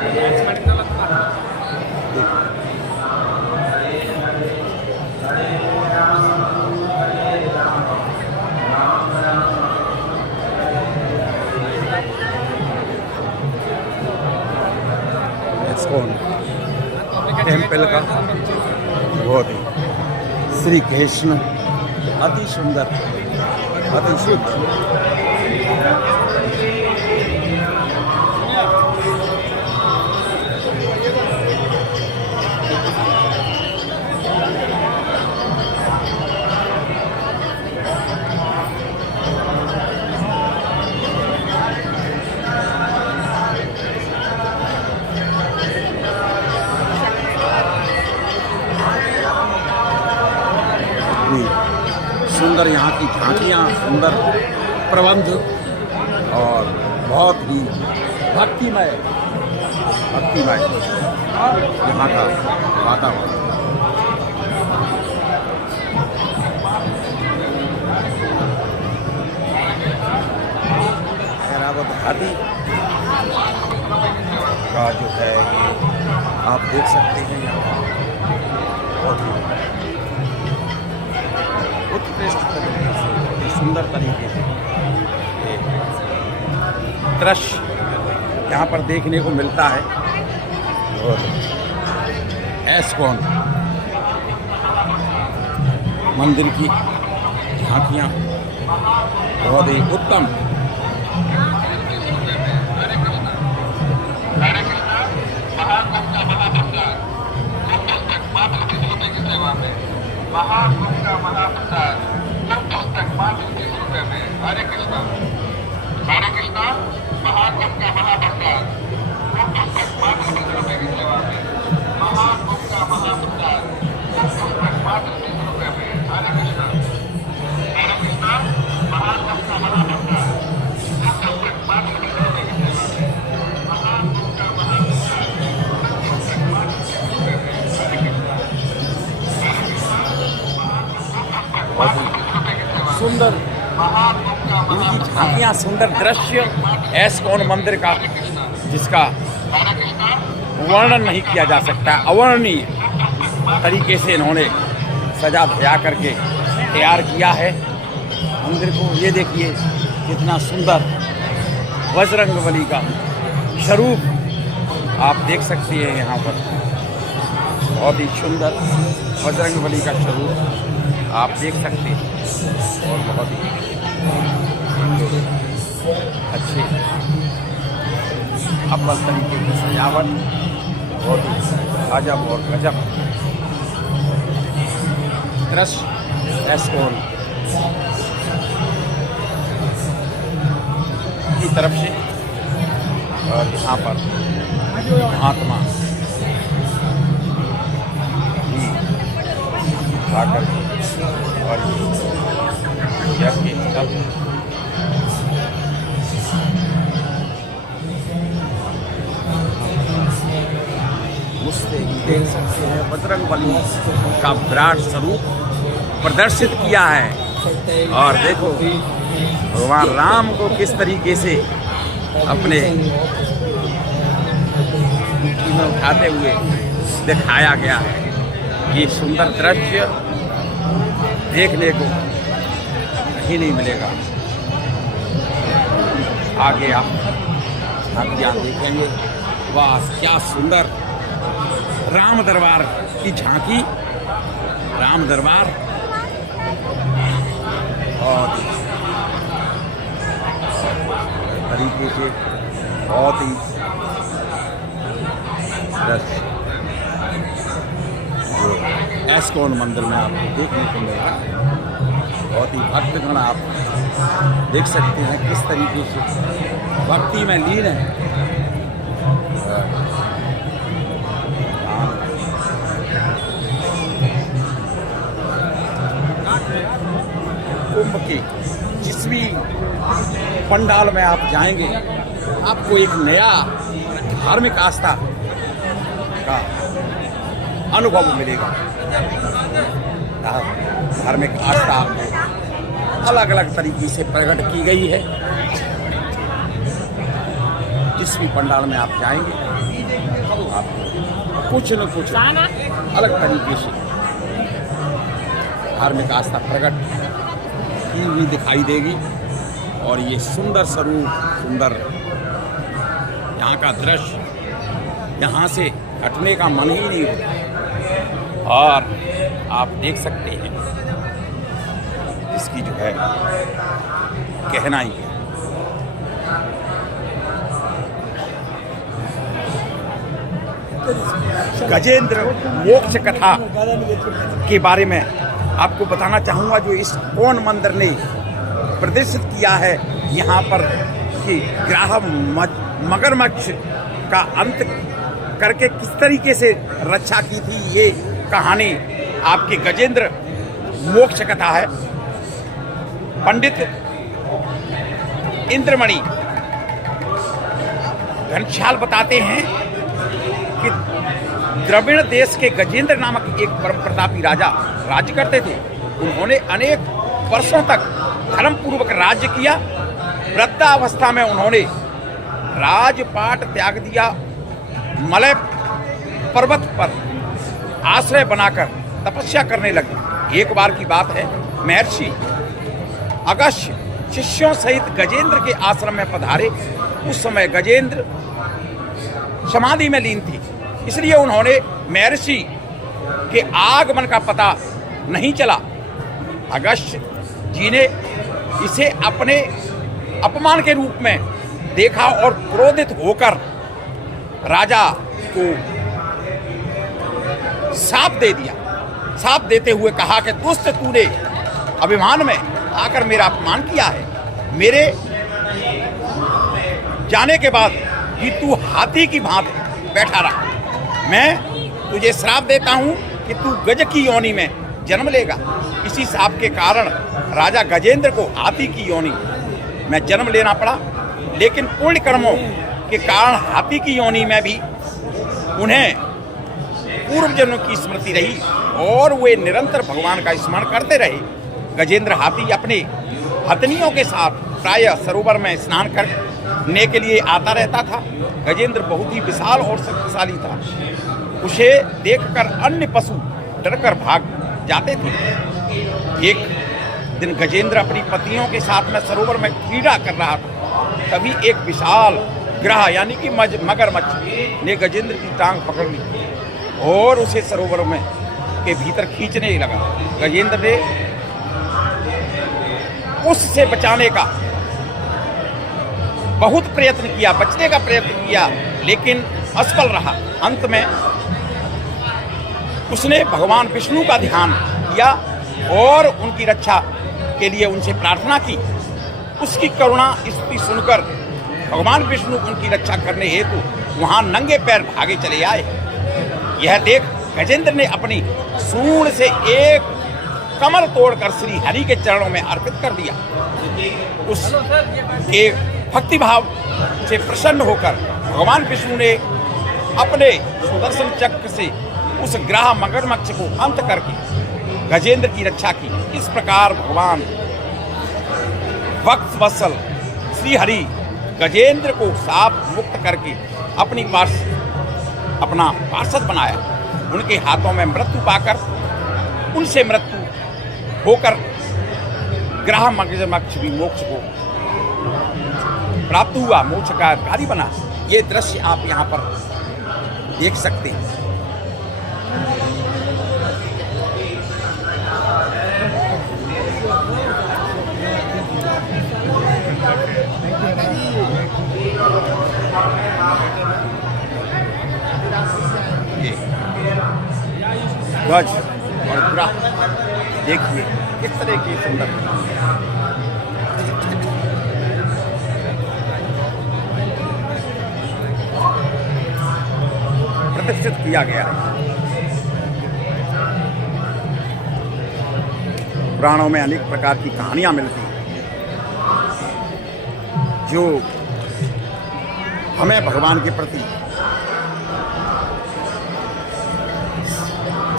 टेम्पल का बहुत ही श्री कृष्ण अति सुंदर, अति सुंदर। सुंदर यहाँ की झांकी सुंदर प्रबंध और बहुत ही भक्तिमय यहाँ का वातावरण। ऐरावत घाटी का जो है ये आप देख सकते हैं यहाँ बहुत ही उत्कृष्ट तरीके से, बहुत ही सुंदर तरीके से ये दृश्य यहाँ पर देखने को मिलता है। और एस्कॉन मंदिर की झांकियाँ बहुत ही उत्तम। महाकुंभ का महाप्रसाद पुस्तक मात्र 30 रुपए में। हरे कृष्णा महाकुंभ का महाप्रसाद पुस्तक मात्र 30 रुपए की सेवा में। महाकुंभ का महाप्रसाद पुस्तक मात्र 30 रुपए में। हरे कृष्णा महाकुंभ का महाप्रसाद पुस्तक मात्र 30 रुपए की सेवा में। महाकुंभ का महाप्रसाद पुस्तक मात्र 30 रुपए में। हरे कृष्णा सुंदर इनकी झांकियाँ, सुंदर दृश्य एस्कॉन मंदिर का, जिसका वर्णन नहीं किया जा सकता। अवर्णनीय तरीके से इन्होंने सजा धजा करके तैयार किया है मंदिर को। ये देखिए कितना सुंदर बजरंगबली का स्वरूप आप देख सकते हैं यहाँ पर। बहुत ही सुंदर बजरंगबली का स्वरूप आप देख सकते हैं और बहुत ही अच्छे अव्वल तरीके की सजावट, बहुत ही अजब और गजब दृश्य एस्कॉन की तरफ से। और यहाँ पर महात्मा आकर और यज्ञ तब उससे देख सकते हैं बजरंगबली का विराट स्वरूप प्रदर्शित किया है। और देखो भगवान राम को किस तरीके से अपने मुट्ठी में उठाते हुए दिखाया गया है। ये सुंदर दृश्य देखने को कहीं नहीं मिलेगा। आगे आप झांकियाँ देखेंगे, वाह क्या सुंदर राम दरबार की झांकी, राम दरबार। और तरीके से बहुत ही दृश्य जो एस्कॉन मंदिर में आपको देखने को मिल रहा है। बहुत ही भक्तगण आप देख सकते हैं किस तरीके से भक्ति में लीन है। कुंभ के जिस भी पंडाल में आप जाएंगे, आपको एक नया धार्मिक आस्था का अनुभव मिलेगा। धार्मिक आस्था अलग अलग तरीके से प्रकट की गई है। जिस भी पंडाल में आप जाएंगे, आपको कुछ न कुछ अलग तरीके से धार्मिक आस्था प्रकट की हुई दिखाई देगी। और ये सुंदर स्वरूप, सुंदर यहाँ का दृश्य, यहाँ से हटने का मन ही नहीं होता। और आप देख सकते हैं इसकी जो है गहराई है। गजेंद्र मोक्ष कथा के बारे में आपको बताना चाहूँगा, जो इस कौन मंदिर ने प्रदर्शित किया है यहाँ पर कि ग्राह मगरमच्छ का अंत करके किस तरीके से रक्षा की थी। ये कहानी आपकी गजेंद्र मोक्ष कथा है। पंडित इंद्रमणि घनश्याल बताते हैं कि द्रविड़ देश के गजेंद्र नामक एक परम प्रतापी राजा राज्य करते थे। उन्होंने अनेक वर्षों तक धर्मपूर्वक राज्य किया। वृद्धावस्था में उन्होंने राजपाट त्याग दिया। मलय पर्वत पर आश्रय बनाकर तपस्या करने लगे। एक बार की बात है, महर्षि अगस्त्य शिष्यों सहित गजेंद्र के आश्रम में पधारे। उस समय गजेंद्र समाधि में लीन थी, इसलिए उन्होंने महर्षि के आगमन का पता नहीं चला। अगस्त्य जी ने इसे अपने अपमान के रूप में देखा और क्रोधित होकर राजा को शाप दे दिया। शाप देते हुए कहा कि दुष्ट, तूने अभिमान में आकर मेरा अपमान किया है। मेरे जाने के बाद भी तू हाथी की भांति बैठा रहा। मैं तुझे श्राप देता हूं कि तू गज की योनि में जन्म लेगा। इसी शाप के कारण राजा गजेंद्र को हाथी की योनि में जन्म लेना पड़ा, लेकिन पुण्य कर्मों के कारण हाथी की योनि में भी उन्हें पूर्व जन्म की स्मृति रही और वे निरंतर भगवान का स्मरण करते रहे। गजेंद्र हाथी अपने हथनियों के साथ प्रायः सरोवर में स्नान करने के लिए आता रहता था। गजेंद्र बहुत ही विशाल और शक्तिशाली था। उसे देखकर अन्य पशु डरकर भाग जाते थे। एक दिन गजेंद्र अपनी पत्नियों के साथ में सरोवर में क्रीड़ा कर रहा था। तभी एक विशाल ग्रह यानी कि मगरमच्छ ने गजेंद्र की टांग पकड़ ली और उसे सरोवर में के भीतर खींचने लगा। गजेंद्र ने उससे बचाने का बहुत प्रयत्न किया, बचने का प्रयत्न किया, लेकिन असफल रहा। अंत में उसने भगवान विष्णु का ध्यान किया और उनकी रक्षा के लिए उनसे प्रार्थना की। उसकी करुणा स्तुति सुनकर भगवान विष्णु उनकी रक्षा करने हेतु वहां नंगे पैर भागे चले आए। यह देख गजेंद्र ने अपनी सूंड से एक कमल तोड़कर श्री हरि के चरणों में अर्पित कर दिया। उसके भक्तिभाव से प्रसन्न होकर भगवान विष्णु ने अपने सुदर्शन चक्र से उस ग्रह मगरमच्छ को अंत करके गजेंद्र की रक्षा की। इस प्रकार भगवान भक्त वत्सल श्री हरि गजेंद्र को शाप मुक्त करके अपना पार्षद बनाया। उनके हाथों में मृत्यु पाकर उनसे मृत्यु होकर ग्रह मगरमच्छ भी मोक्ष को प्राप्त हुआ, मोक्ष का अधिकारी बना। ये दृश्य आप यहाँ पर देख सकते हैं। गज और ग्रह देखिए किस तरह की सुंदर प्रतिष्ठित किया गया है। पुराणों में अनेक प्रकार की कहानियां मिलती हैं जो हमें भगवान के प्रति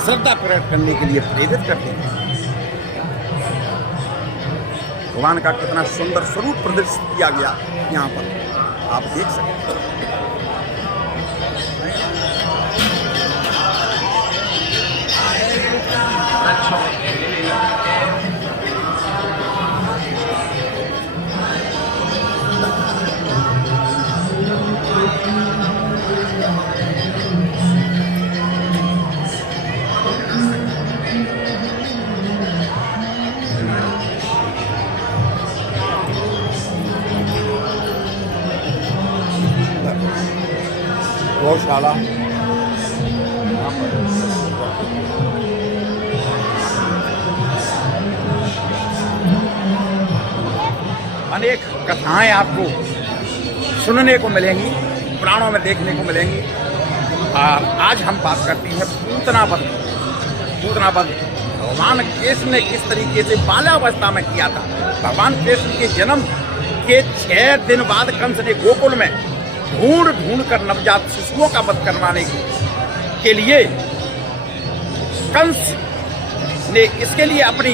श्रद्धा प्रकट करने के लिए प्रेरित करते हैं। भगवान का कितना सुंदर स्वरूप प्रदर्शित किया गया यहाँ पर आप देख सकते हैं। गौशाला अनेक कथाएं आपको सुनने को मिलेंगी, पुराणों में देखने को मिलेंगी। और आज हम बात करते हैं पूतना वध भगवान कृष्ण ने किस तरीके से बाल्यावस्था में किया था। भगवान कृष्ण के जन्म के 6 दिन बाद कंस ने गोकुल में ढूंढ कर नवजात शिशुओं का वध करवाने के लिए कंस ने इसके लिए अपनी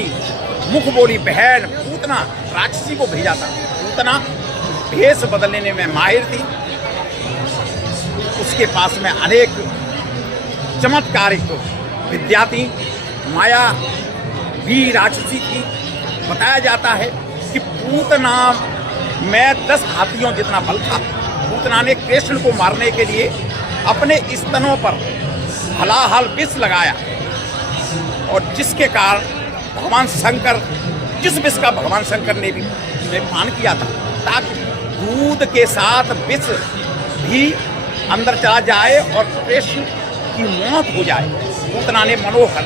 मुख बोली बहन पूतना राक्षसी को भेजा था। पूतना भेष बदलने में माहिर थी, उसके पास में अनेक चमत्कारिक विद्या थी, माया भी राक्षसी थी। बताया जाता है कि पूतना में 10 हाथियों जितना बल था। पूतना ने कृष्ण को मारने के लिए अपने स्तनों पर हलाहल विष लगाया और जिसके कारण भगवान शंकर, जिस विष का भगवान शंकर ने भी पान किया था, ताकि दूध के साथ विष भी अंदर चला जाए और कृष्ण की मौत हो जाए। पूतना ने मनोहर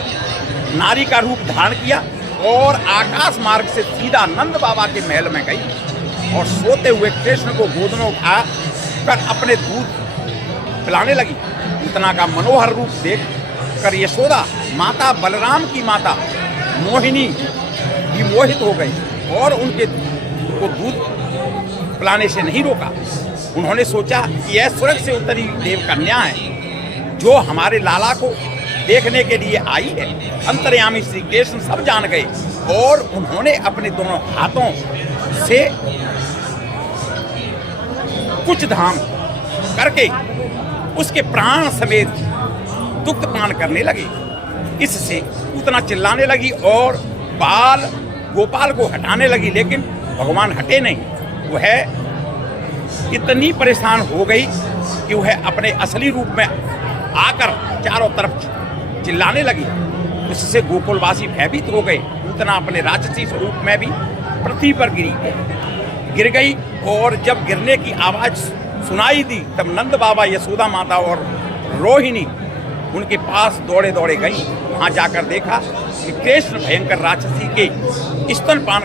नारी का रूप धारण किया और आकाश मार्ग से सीधा नंद बाबा के महल में गई और सोते हुए कृष्ण को गोद में उठा कर अपने दूध पिलाने लगी। पूतना का मनोहर रूप देख कर यशोदा माता बलराम की माता मोहिनी भी मोहित हो गई और उनके को दूध पिलाने से नहीं रोका। उन्होंने सोचा कि यह स्वर्ग से उतरी देव कन्या है जो हमारे लाला को देखने के लिए आई है। अंतर्यामी श्री कृष्ण सब जान गए और उन्होंने अपने दोनों हाथों से कुछ धाम करके उसके प्राण समेत दुग्ध पान करने लगे। इससे उतना चिल्लाने लगी और बाल गोपाल को हटाने लगी, लेकिन भगवान हटे नहीं। वह इतनी परेशान हो गई कि वह अपने असली रूप में आकर चारों तरफ चिल्लाने लगी। उससे गोकुलवासी भयभीत हो गए। उतना अपने राक्षसी स्वरूप में भी पृथ्वी पर गिर गई और जब गिरने की आवाज सुनाई दी तब नंद बाबा, यशोदा माता और रोहिणी उनके पास दौड़े दौड़े गई। वहाँ जाकर देखा कि कृष्ण भयंकर राक्षसी के स्तनपान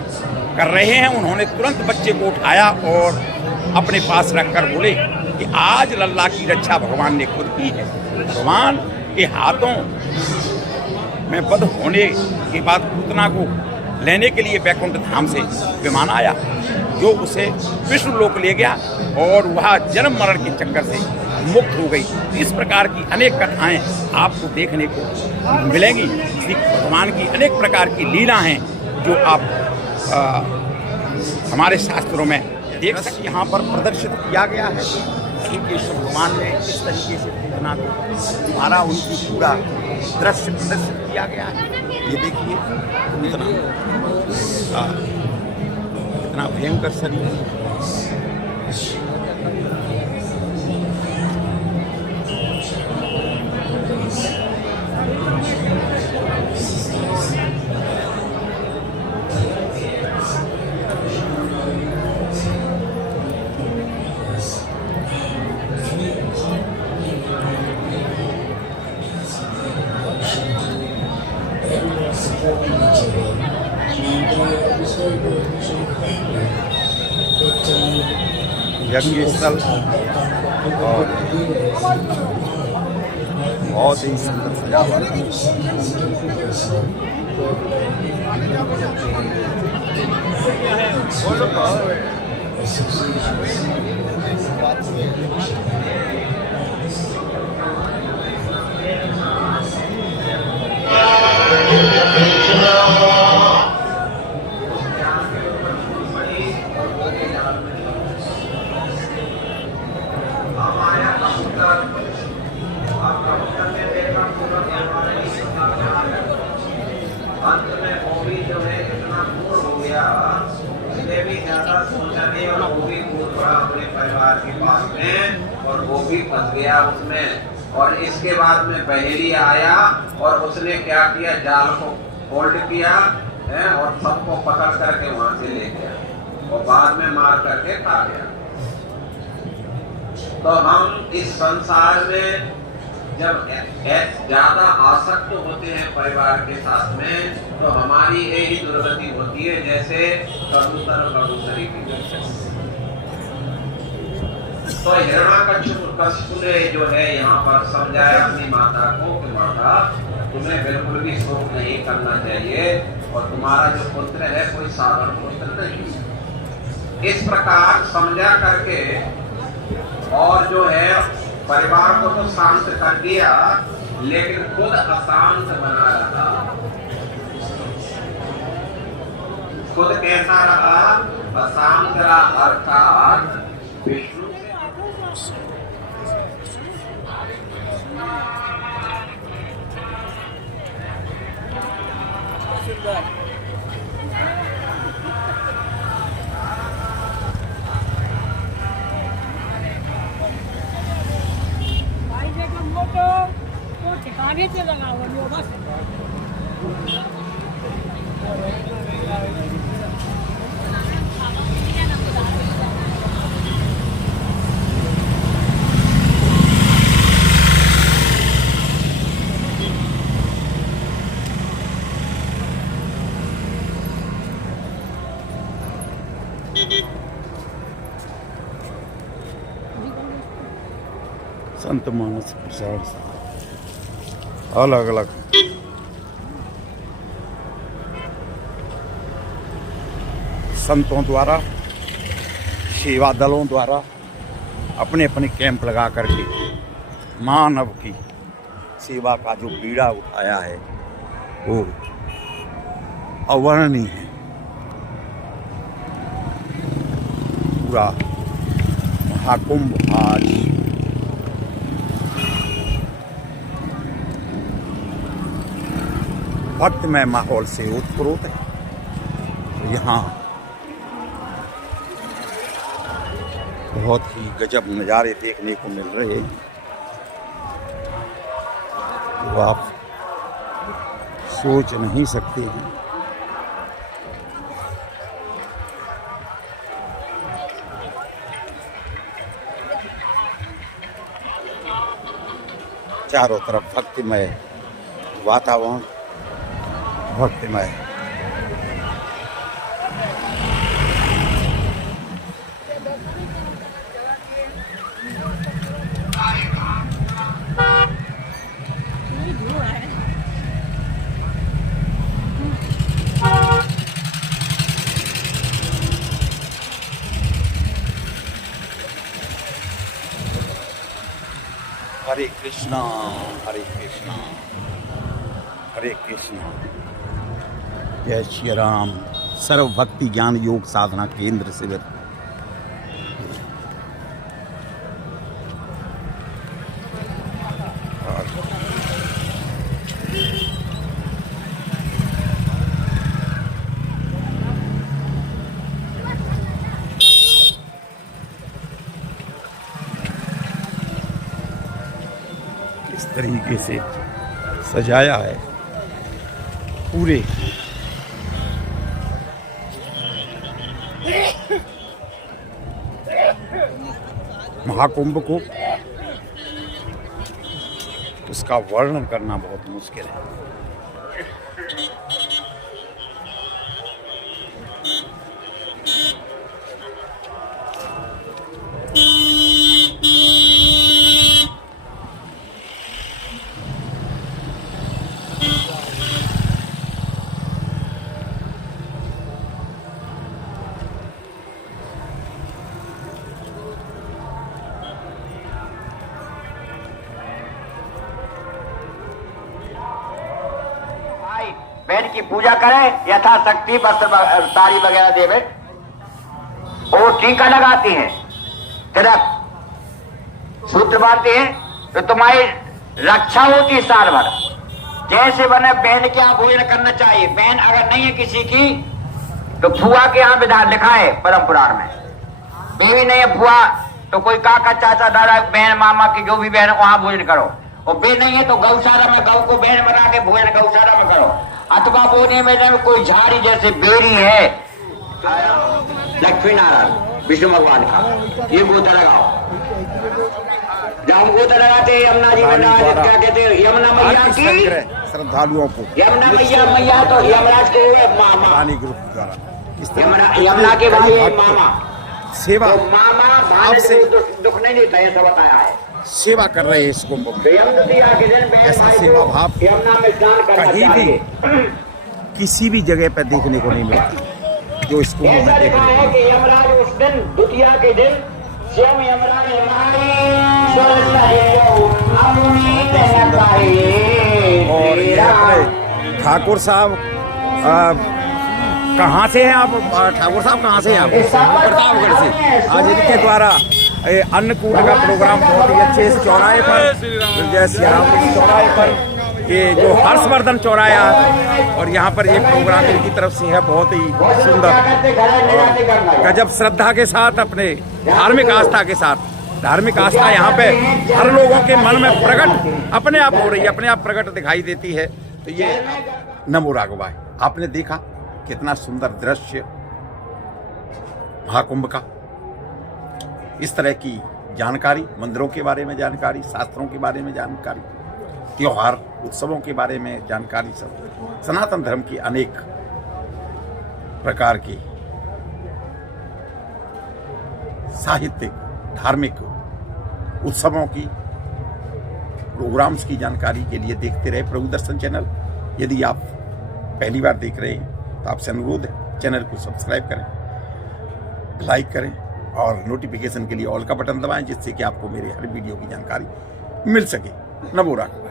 कर रहे हैं। उन्होंने तुरंत बच्चे को उठाया और अपने पास रखकर बोले कि आज लल्ला की रक्षा भगवान ने खुद की है। भगवान के हाथों में वध होने के बाद पूतना को लेने के लिए वैकुंठ धाम से विमान आया जो उसे विष्णु लोक ले गया और वह जन्म मरण के चक्कर से मुक्त हो गई। इस प्रकार की अनेक कथाएं आपको देखने को मिलेंगी। श्री भगवान की अनेक प्रकार की लीला हैं जो आप हमारे शास्त्रों में देख सकते। यहाँ पर प्रदर्शित किया गया है श्री कृष्ण भगवान ने इस तरीके से पूतना को मारा, उनकी पूरा दृश्य प्रदर्शित किया गया है। ये देखिए पूतना कितना भयंकर शरीर। यज्ञ स्थल और बहुत ही सुंदर सजावट। और वो भी फंस गया उसमें। और इसके बाद में बहेली आया और उसने क्या किया, जाल को होल्ड किया है और सबको पकड़ करके वहां से ले गया और बाद में मार करके खा गया। तो हम इस संसार में जब ज्यादा आसक्त होते हैं परिवार के साथ में तो हमारी यही दुर्गति होती है, जैसे कबूतर कबूतरी की। तो हिरण्याकश्यप ने जो है यहाँ पर समझाया अपनी माता को कि माता तुम्हें बिल्कुल भी शोक नहीं करना चाहिए और तुम्हारा जो पुत्र है कोई साधारण पुत्र नहीं। इस प्रकार समझा करके और जो है परिवार को तो शांत कर दिया, लेकिन खुद अशांत बना रहा। खुद कैसा रहा? अशांत रहा, अर्थात विष्णु ठिकाने से लगा वो बस संत मानस प्रसाद अलग अलग संतों द्वारा, सेवा दलों द्वारा अपने अपने कैंप लगा करके मानव की सेवा का जो बीड़ा उठाया है वो अवर्णनीय है। पूरा महाकुंभ आज भक्तमय माहौल से ओतप्रोत है। यहाँ बहुत ही गजब नज़ारे देखने को मिल रहे हैं, तो आप सोच नहीं सकते हैं। चारों तरफ भक्तिमय वातावरण, भक्तिमय हरे कृष्णा हरे कृष्णा हरे कृष्णा। जय श्री राम। सर्व भक्ति ज्ञान योग साधना केंद्र शिविर। इस तरीके से सजाया है पूरे महाकुंभ को, उसका वर्णन करना बहुत मुश्किल है। बहन की पूजा करें, यथाशक्ति वस्त्र साड़ी वगैरह देवे, और टीका लगाती हैं, तिलक सूत्र बांधते हैं, तो तुम्हारी रक्षा होती साल भर। जैसे बने बहन के यहाँ भोजन करना चाहिए। बहन अगर नहीं है किसी की तो फुआ के यहाँ विधान लिखा है परम पुराण में। बेबी नहीं है फुआ तो कोई काका चाचा दादा बहन मामा की जो भी बहन वहां भोजन करो। और बे नहीं है तो गौशाला में गौ को बहन बना के भोजन गौशाला में करो। अथवा बोने में कोई झाड़ी जैसे बेरी है, लक्ष्मी नारायण विष्णु भगवान का, ये गोता लगाओ। जब हम गोता लगाते हैं यमुना जी में क्या कहते हैं, यमुना मैया की श्रद्धालुओं को, यमुना मैया तो यमराज को मामा, यमुना के भाई मामा सेवा तो मामा भाई से दुख नहीं देता, ऐसा बताया है। सेवा कर रहे हैं इस कुंभ में। ऐसा सेवा भाव कहीं भी किसी भी जगह पर देखने को नहीं मिलती जो इस कुंभ में देखने को मिलती। यमराज उस दिन द्वितीया के दिन स्वयं यमराज और ये अपने ठाकुर साहब कहाँ से हैं आप? ठाकुर साहब कहाँ से हैं आप? प्रतापगढ़ से। आज इनके द्वारा अन्नकूट का प्रोग्राम बहुत ही अच्छे इस चौराहे पर, जय श्री राम इस चौराहे पर, ये जो हर्षवर्धन चौराहा है और यहाँ पर ये प्रोग्राम इनकी तरफ से है बहुत ही सुंदर और गजब श्रद्धा के साथ, अपने धार्मिक आस्था के साथ। धार्मिक आस्था यहाँ पे हर लोगों के मन में प्रकट अपने आप हो रही है, अपने आप प्रकट दिखाई देती है। तो ये नमो राघवाय, आपने देखा कितना सुंदर दृश्य महाकुंभ का। इस तरह की जानकारी, मंदिरों के बारे में जानकारी, शास्त्रों के बारे में जानकारी, त्योहार उत्सवों के बारे में जानकारी, सब सनातन धर्म की अनेक प्रकार की साहित्यिक धार्मिक उत्सवों की प्रोग्राम्स की जानकारी के लिए देखते रहे प्रभु दर्शन चैनल। यदि आप पहली बार देख रहे हैं तो आपसे अनुरोध है चैनल को सब्सक्राइब करें, लाइक करें और नोटिफिकेशन के लिए ऑल का बटन दबाएं, जिससे कि आपको मेरे हर वीडियो की जानकारी मिल सके। नमो राघवाय।